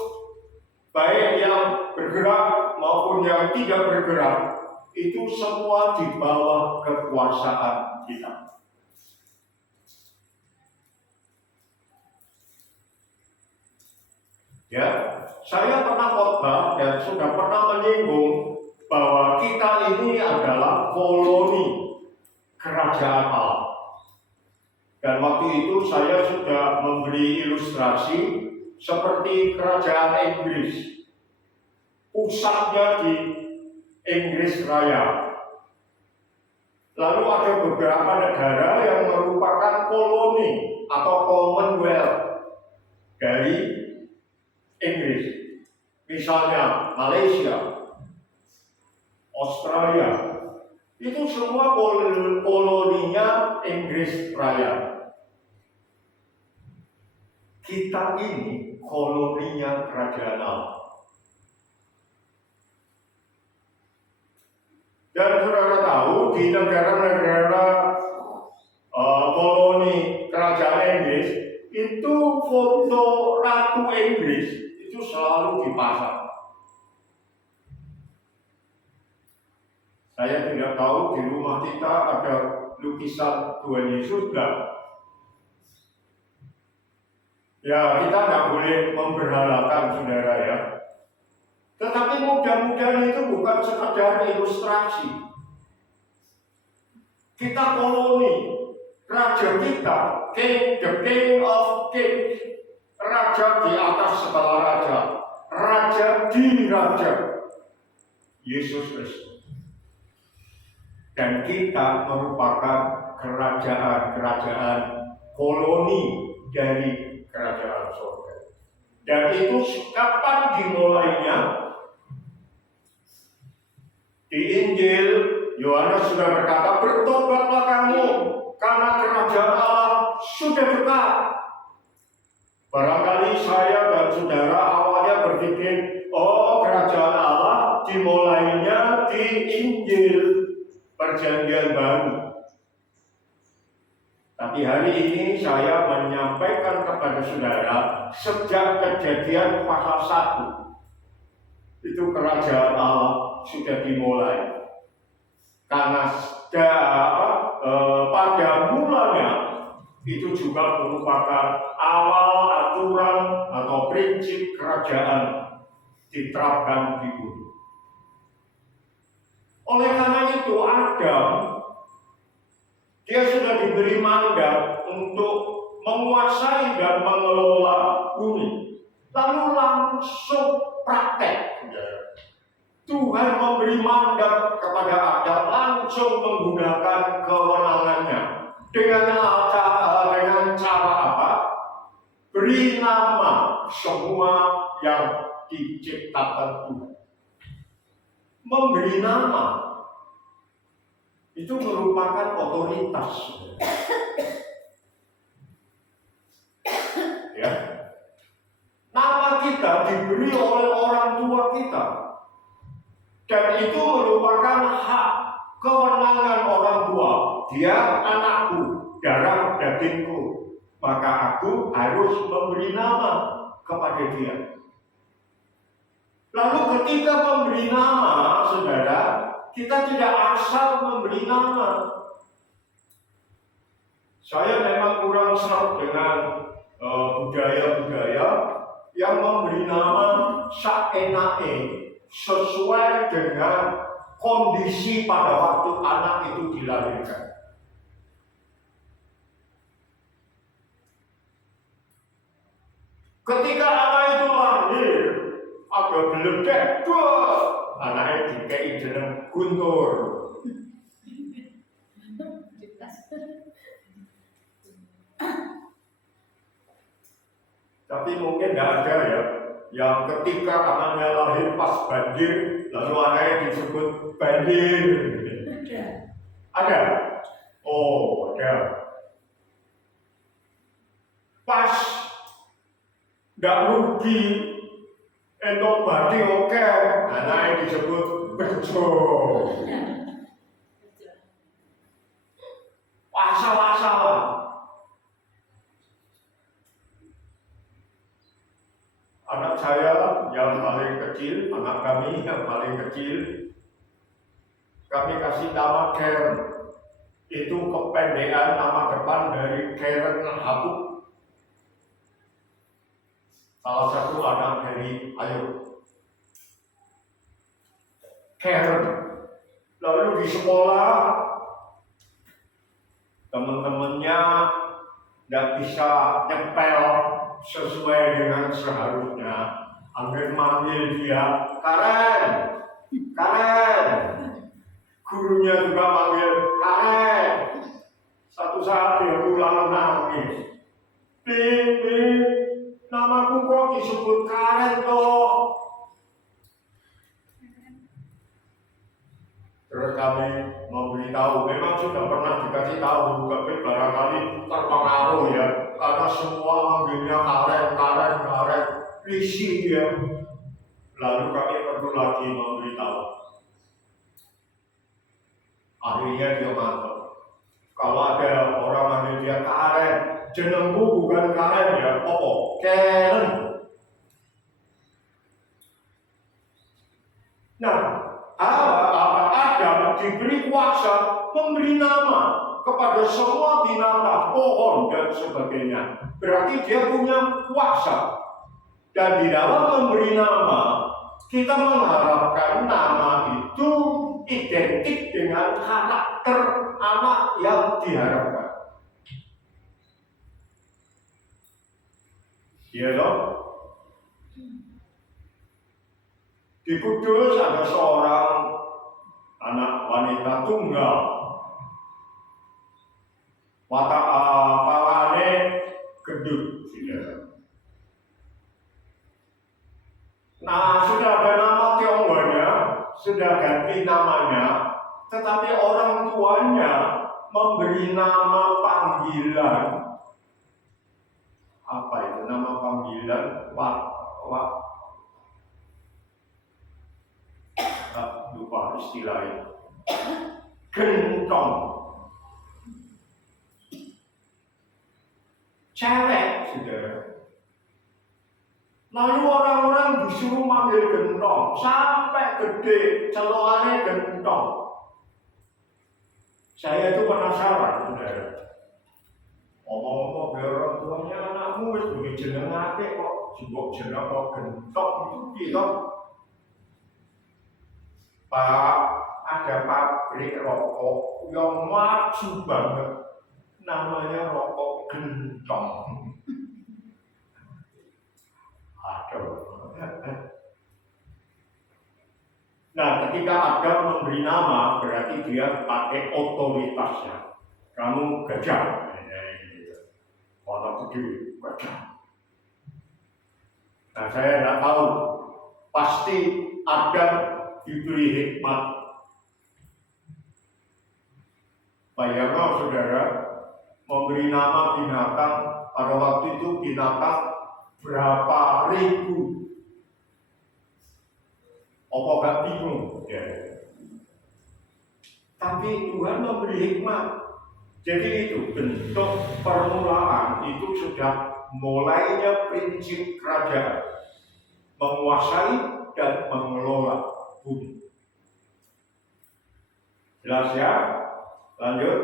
baik yang bergerak maupun yang tidak bergerak, itu semua di bawah kekuasaan kita. Ya, saya pernah khotbah dan sudah pernah menyinggung bahwa kita ini adalah koloni kerajaan Allah. Dan waktu itu saya sudah memberi ilustrasi seperti kerajaan Inggris. Pusatnya di Inggris Raya. Lalu ada beberapa negara yang merupakan koloni atau Commonwealth dari Inggris. Misalnya Malaysia, Australia, itu semua koloninya Inggris Raya. Kita ini koloninya kerajaan Allah. Dan saudara tahu di negara-negara koloni kerajaan Inggris itu foto Ratu Inggris itu selalu dipasang. Saya tidak tahu di rumah kita ada lukisan Tuhan Yesus enggak? Ya, kita tidak boleh memberhalakan, saudara ya. Tetapi mudah-mudahan itu bukan sekadar ilustrasi. Kita koloni, raja kita, king, the king of kings, raja di atas segala raja, raja di raja, Yesus Kristus. Dan kita merupakan kerajaan-kerajaan koloni dari kerajaan surga. Dan itu kapan dimulainya? Di Injil, Yohanes sudah berkata, bertobatlah kamu, karena kerajaan Allah sudah dekat. Barangkali saya dan saudara awalnya berpikir, oh kerajaan Allah dimulainya di Injil Perjanjian Baru. Tapi hari ini saya menyampaikan kepada saudara sejak Kejadian pasal 1 itu kerajaan Allah sudah dimulai. Karena pada mulanya itu juga merupakan awal aturan atau prinsip kerajaan diterapkan di bumi. Oleh karena itu Adam dia sudah diberi mandat untuk menguasai dan mengelola bumi. Lalu langsung praktek. Tuhan memberi mandat kepada Adam langsung menggunakan kewenangannya. Dengan cara apa? Beri nama semua yang diciptakan Tuhan. Memberi nama itu merupakan otoritas. Ya. Nama kita diberi oleh orang tua kita. Dan itu merupakan hak kewenangan orang tua. Dia anakku, darah dagingku. Maka aku harus memberi nama kepada dia. Lalu ketika memberi nama, saudara, kita tidak asal memberi nama. Saya memang kurang serap dengan budaya-budaya yang memberi nama saenake sesuai dengan kondisi pada waktu anak itu dilahirkan. Ketika anak itu lahir, ada geledek, anaknya dikei jeneng Guntur. Tapi mungkin tidak ada ya, yang ketika anaknya lahir pas banjir, lalu anaknya disebut banjir. Ada? Oh, ada. Pas tidak rugi, itu berarti oke, anaknya disebut bejo. Asal-asalan. Anak saya yang paling kecil, anak kami yang paling kecil, kami kasih nama Karen. Itu kependekan nama depan dari Karen Habuk. Salah satu anak dari Ayu. Karen. Lalu di sekolah, teman-temannya tidak bisa nyepel sesuai dengan seharusnya. Akhirnya manggil dia, Karen, Karen. Gurunya juga manggil Karen. Satu saat dia pulang nangis. Bibi, namaku kok disebut Karen toh? Terus kami memberitahu, memang sudah pernah dikasih tahu, tapi barangkali terpengaruh ya, karena semua manggilnya Karen, Karen, Karen, risih dia. Lalu kami perlu lagi memberitahu. Akhirnya dia mantap. Kalau ada orang manggil dia Karen, jenengku bukan Karen ya, Karen. Nah, Adam diberi kuasa memberi nama kepada semua binatang, pohon dan sebagainya. Berarti dia punya kuasa. Dan di dalam memberi nama, kita mengharapkan nama itu identik dengan karakter anak yang diharapkan. Iya dong? Di Kudus ada seorang anak wanita tunggal. Pawane gendut, saudara. Nah, sudah ada nama Tionghoanya, sudah ganti namanya, tetapi orang tuanya memberi nama panggilan. Apa itu nama panggilan? Lupa istilahnya. Gentong. Cewek, saudara. Lalu orang-orang disuruh manggil gentong, sampai gede, celokannya gentong. Saya itu penasaran, saudara. Ngomong-ngomong biar orang tuanya anakmu wis duwe jeneng akeh kok jebok jeneng kok gentong itu gitu. Pak, ada pabrik rokok yang maju banget, namanya rokok gentong. Aduh. Nah, ketika Adam memberi nama, berarti dia pakai otoritasnya. Kamu gajah, kalau gede gajah. Nah, saya tidak tahu, pasti Adam diberi hikmat. Bayangkan saudara, memberi nama binatang, pada waktu itu binatang berapa ribu. Apa gak bingung? Ya. Tapi Tuhan memberi hikmat. Jadi itu bentuk permulaan itu sudah mulainya prinsip kerajaan. Menguasai dan mengelola bumi. Jelas ya? Lanjut.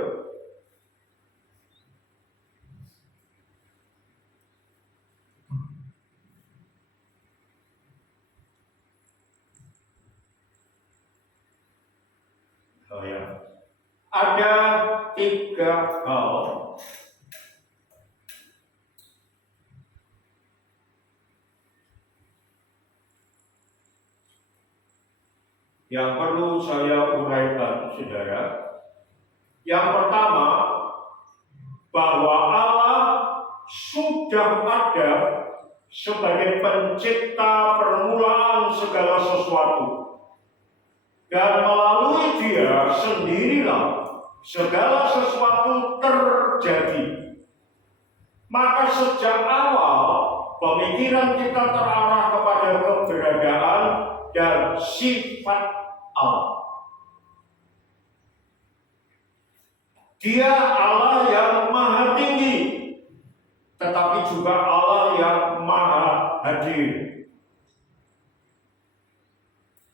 ada 3 hal yang perlu saya uraikan, saudara. Yang pertama, bahwa Allah sudah ada sebagai pencipta permulaan segala sesuatu. Dan melalui Dia sendirilah segala sesuatu terjadi. Maka sejak awal pemikiran kita terarah kepada keberadaan dan sifat Allah. Dia Allah yang maha tinggi, tetapi juga Allah yang maha hadir.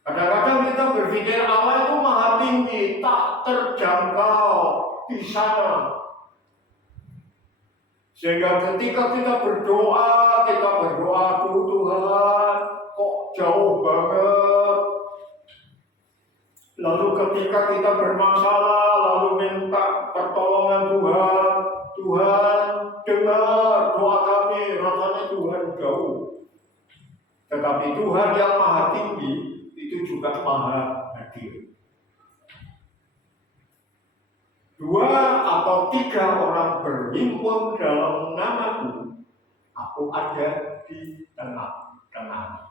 Kadang-kadang kita berpikir Allah itu maha tinggi, tak terjangkau di sana. Sehingga ketika kita berdoa, Tuhan, kok jauh banget. Lalu ketika kita bermasalah, lalu minta pertolongan Tuhan, dengar doa kami, rasanya Tuhan jauh. Tetapi Tuhan yang maha tinggi, itu juga maha hadir. 2 atau 3 orang berhimpun dalam namaku, aku ada di tengah-tengah.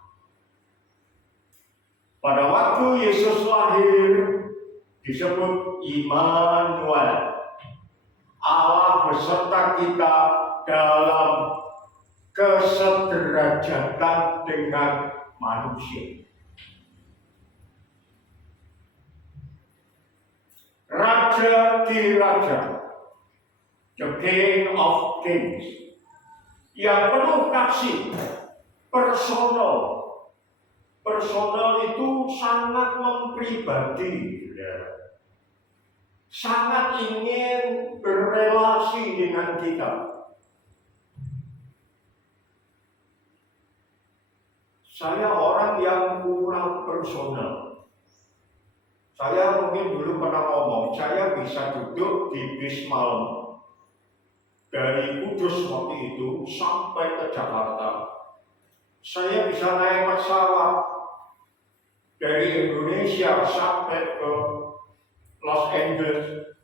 Pada waktu Yesus lahir, disebut Immanuel, Allah beserta kita dalam kesederajatan dengan manusia. Raja di Raja, the King of Kings, yang penuh kasih, personal. Personal itu sangat mempribadi, sangat ingin berrelasi dengan kita. Saya orang yang kurang personal. Saya mungkin dulu pernah ngomong, saya bisa duduk di bis malam dari Kudus waktu itu sampai ke Jakarta. Saya bisa naik pesawat dari Indonesia sampai ke Los Angeles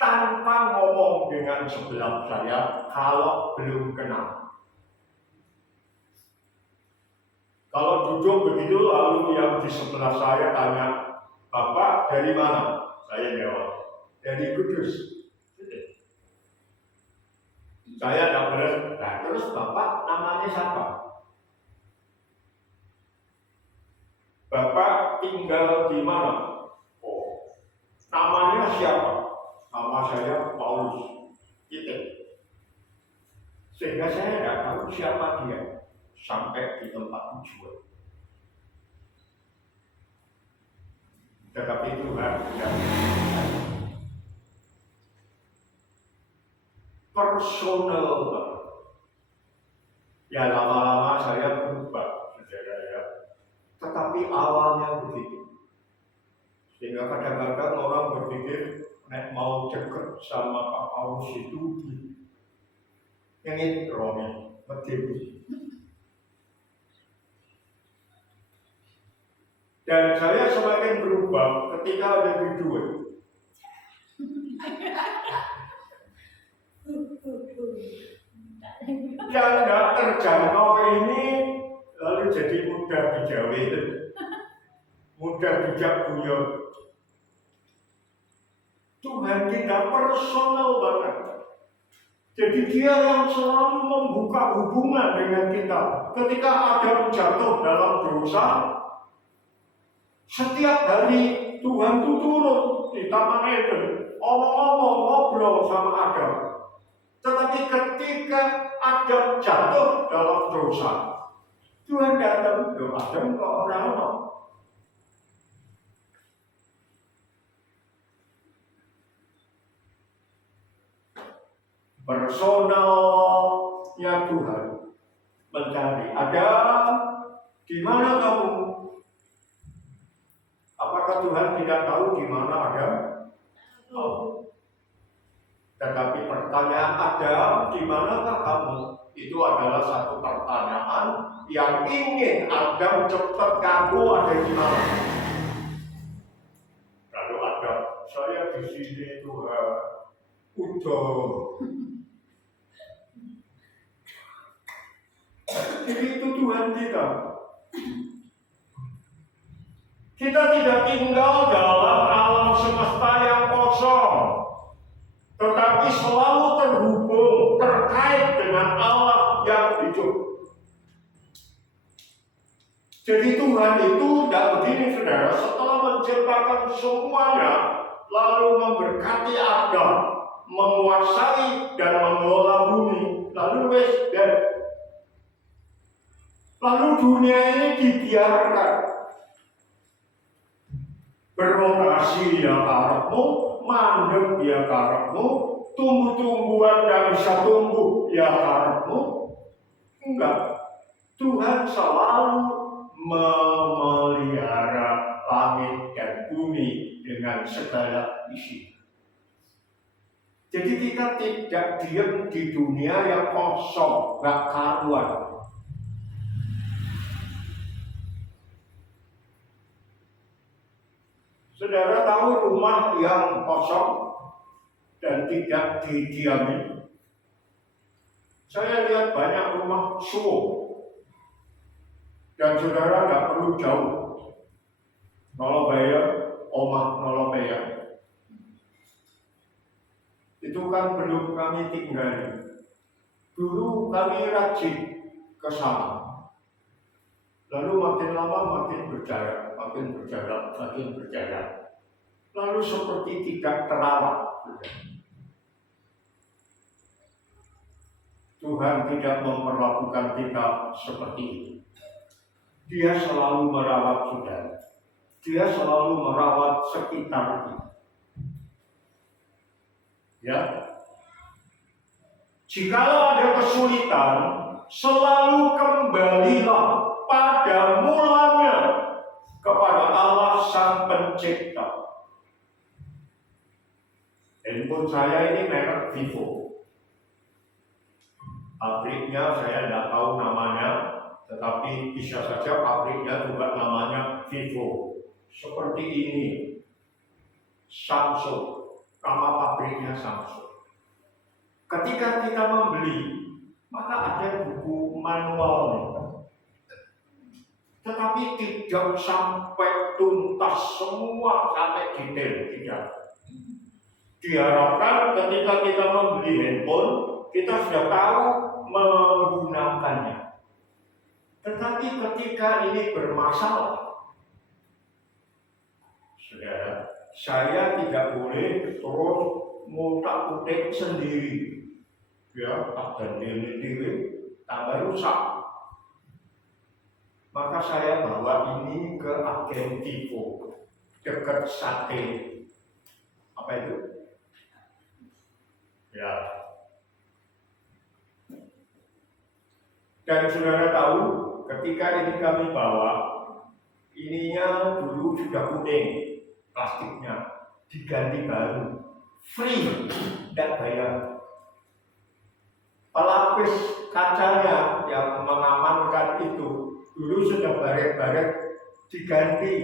tanpa ngomong dengan sebelah saya kalau belum kenal. Kalau duduk begitu lalu yang di sebelah saya tanya, Bapak dari mana? Saya jawab, dari Kudus. Saya tidak benar. Nah, terus Bapak namanya siapa? Bapak tinggal di mana? Oh, namanya siapa? Nama saya Paulus. Sehingga saya tidak tahu siapa dia sampai di tempat tujuan. Tetapi Tuhan tidak personal. Ya lama-lama saya berubah, saudara ya. Tetapi awalnya begitu. Sehingga kadang-kadang orang berpikir, nek mau deket sama Pak Paulus itu ingin Romi, betul. Dan saya semakin berubah ketika ada video. Yang tidak terjangkau ini lalu jadi mudah dijauhi, mudah dijak guyon. Tuhan kita personal banget. Jadi Dia yang selalu membuka hubungan dengan kita. Ketika Adam jatuh dalam dosa, setiap hari Tuhan itu turun di Taman Eden, omong-omong, ngobrol sama Adam. Tetapi ketika Adam jatuh dalam dosa, Tuhan datang, Adam kok orang-orang. Personalnya Tuhan mencari, Adam, di mana kamu? Apakah Tuhan tidak tahu di mana Adam? Tetapi pertanyaan ada, di manakah kamu? Itu adalah satu pertanyaan yang ingin Adam cepat ngaku ada di mana. Lalu Adam, saya di sini Tuhan. Udah. Jadi itu Tuhan kita. Kita tidak tinggal dalam alam semesta yang kosong, tetapi selalu terhubung, terkait dengan Allah yang hidup. Jadi Tuhan itu tidak begini saudara, setelah menciptakan semuanya, lalu memberkati Adam, menguasai dan mengelola bumi, lalu lalu dunia ini dibiarkan berotasi ya karepmu, mandek ya karepmu, tumbuh-tumbuhan yang bisa tumbuh ya karepmu. Enggak, Tuhan selalu memelihara langit dan bumi dengan segala isi. Jadi kita tidak diam di dunia yang kosong, gak karuan. Saudara tahu rumah yang kosong dan tidak didiami? Saya lihat banyak rumah suwo. Dan saudara nggak perlu jauh. Nolobaya, omah Nolobaya. Itu kan belum kami tinggali. Dulu kami rajin ke sana. Lalu makin lama makin berjalan. Lalu seperti tidak terawat. Tuhan tidak memperlakukan kita seperti ini. Dia selalu merawat saudara. Dia selalu merawat sekitar kita. Ya. Jikalau ada kesulitan, selalu kembalilah pada mulanya kepada Allah Sang Pencipta. Handphone saya ini merek Vivo. Pabriknya saya tidak tahu namanya, tetapi bisa saja pabriknya juga namanya Vivo. Seperti ini, Samsung, nama pabriknya Samsung. Ketika kita membeli, maka ada buku manualnya. Tetapi tidak sampai tuntas semua, sampai detail, tidak. Diharapkan ketika kita membeli handphone, kita sudah tahu menggunakannya. Tetapi ketika ini bermasalah, saudara, saya tidak boleh terus ngutak-ngutik sendiri. Ya, tak ganti diri, tambah rusak. Maka saya bawa ini ke agen Vivo, dekat Sate. Apa itu? Ya. Dan saudara tahu, ketika ini kami bawa, ininya dulu sudah kuning, plastiknya, diganti baru, free, tidak bayar. Pelapis kacanya yang mengamankan itu, dulu sudah baret-baret, diganti,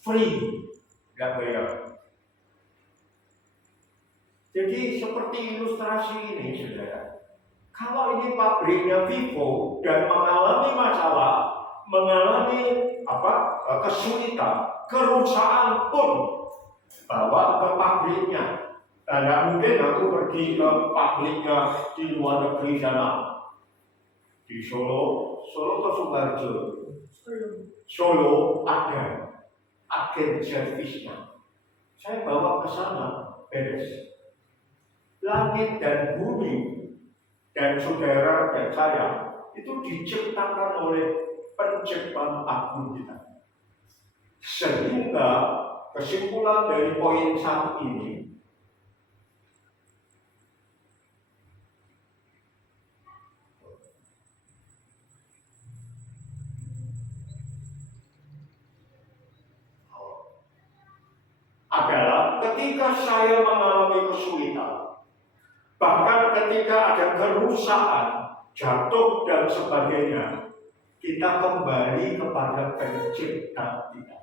free, tidak bayar. Jadi seperti ilustrasi ini, saudara. Kalau ini pabriknya Vivo dan mengalami masalah, mengalami kesulitan, kerusakan pun bawa ke pabriknya. Tidak mungkin aku pergi ke pabriknya di luar negeri sana, di Solo ke Sukoharjo. Solo ada agen servisnya. Saya bawa ke sana, beres. Langit dan bumi dan saudara dan saya itu diciptakan oleh pencipta agung kita. Sehingga kesimpulan dari poin 1 ini, adalah ketika ketika saya mengalami kesulitan, bahkan ketika ada kerusakan, jatuh dan sebagainya, kita kembali kepada pencipta kita.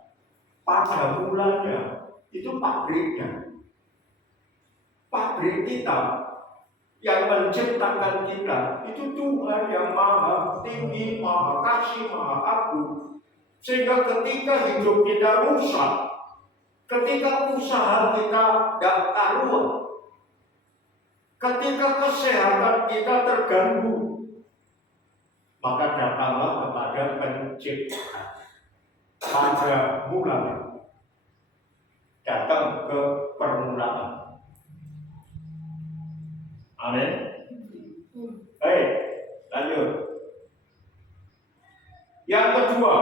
Pada mulanya itu pabriknya, pabrik kita yang menciptakan kita itu Tuhan yang maha tinggi, maha kasih, maha agung. Sehingga ketika hidup kita rusak, ketika usaha kita tidak karuan, ketika kesehatan kita terganggu, maka datanglah kepada pencipta. Pada mulanya datang ke permulaan. Amin. Baik, lanjut. Yang kedua,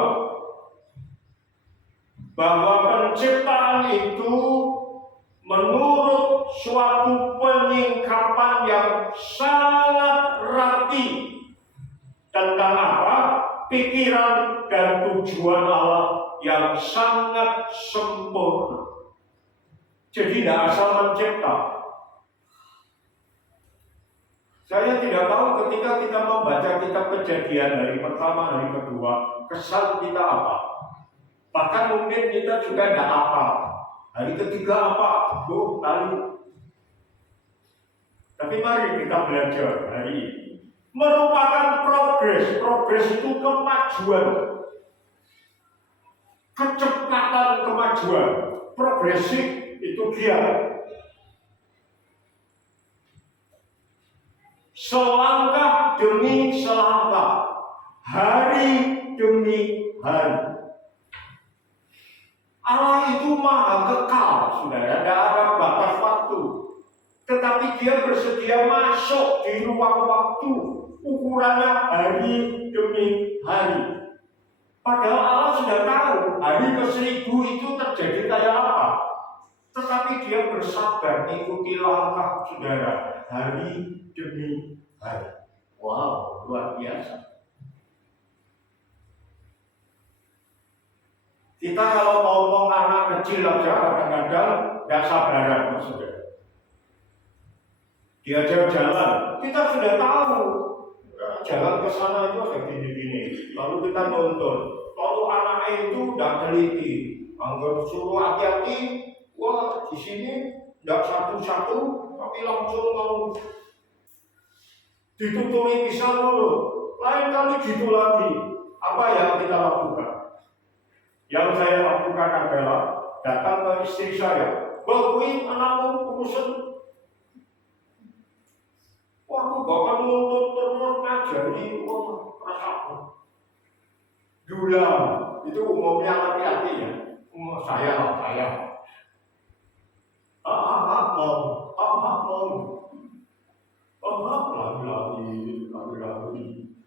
bahwa penciptaan itu menurut suatu penyingkapan yang sangat rapi tentang apa? Pikiran dan tujuan Allah yang sangat sempurna. Jadi tidak asal mencipta. Saya tidak tahu ketika kita membaca kitab Kejadian hari pertama, hari kedua, kesan kita apa. Bahkan mungkin kita juga tidak apa. Hari ketiga apa? Lalu. Tapi mari kita belajar hari ini. Merupakan progres. Progres itu kemajuan. Kecepatan kemajuan. Progresif itu dia. Selangkah demi selangkah. Hari demi hari. Allah itu maha kekal, saudara. Tidak ada batas waktu. Tetapi dia bersedia masuk di ruang waktu. Ukurannya hari demi hari. Padahal Allah sudah tahu hari ke-1000 itu terjadi kayak apa. Tetapi dia bersabar mengikuti langkah saudara hari demi hari. Wow, luar biasa. Kita kalau ngomong anak kecil aja kadang-kadang tidak sabaran, saudara. Diajak jalan, kita sudah tahu jalan ke sana itu ada gini-gini. Lalu kita nonton. Lalu anaknya itu tidak teliti. Anggur suruh hati-hati. Wah, di sini tidak satu-satu, tapi langsung mau ditutupi pisang dulu. Lain kali gitu lagi. Apa yang kita lakukan? Yang saya lakukan adalah datang ke istri saya. Bawain anakmu urusan. Wah, aku bakal nuntut terus ngajari. Wah, rasaku. Dula, itu umumnya laki-laki ya. Saya. Mau. Lagi.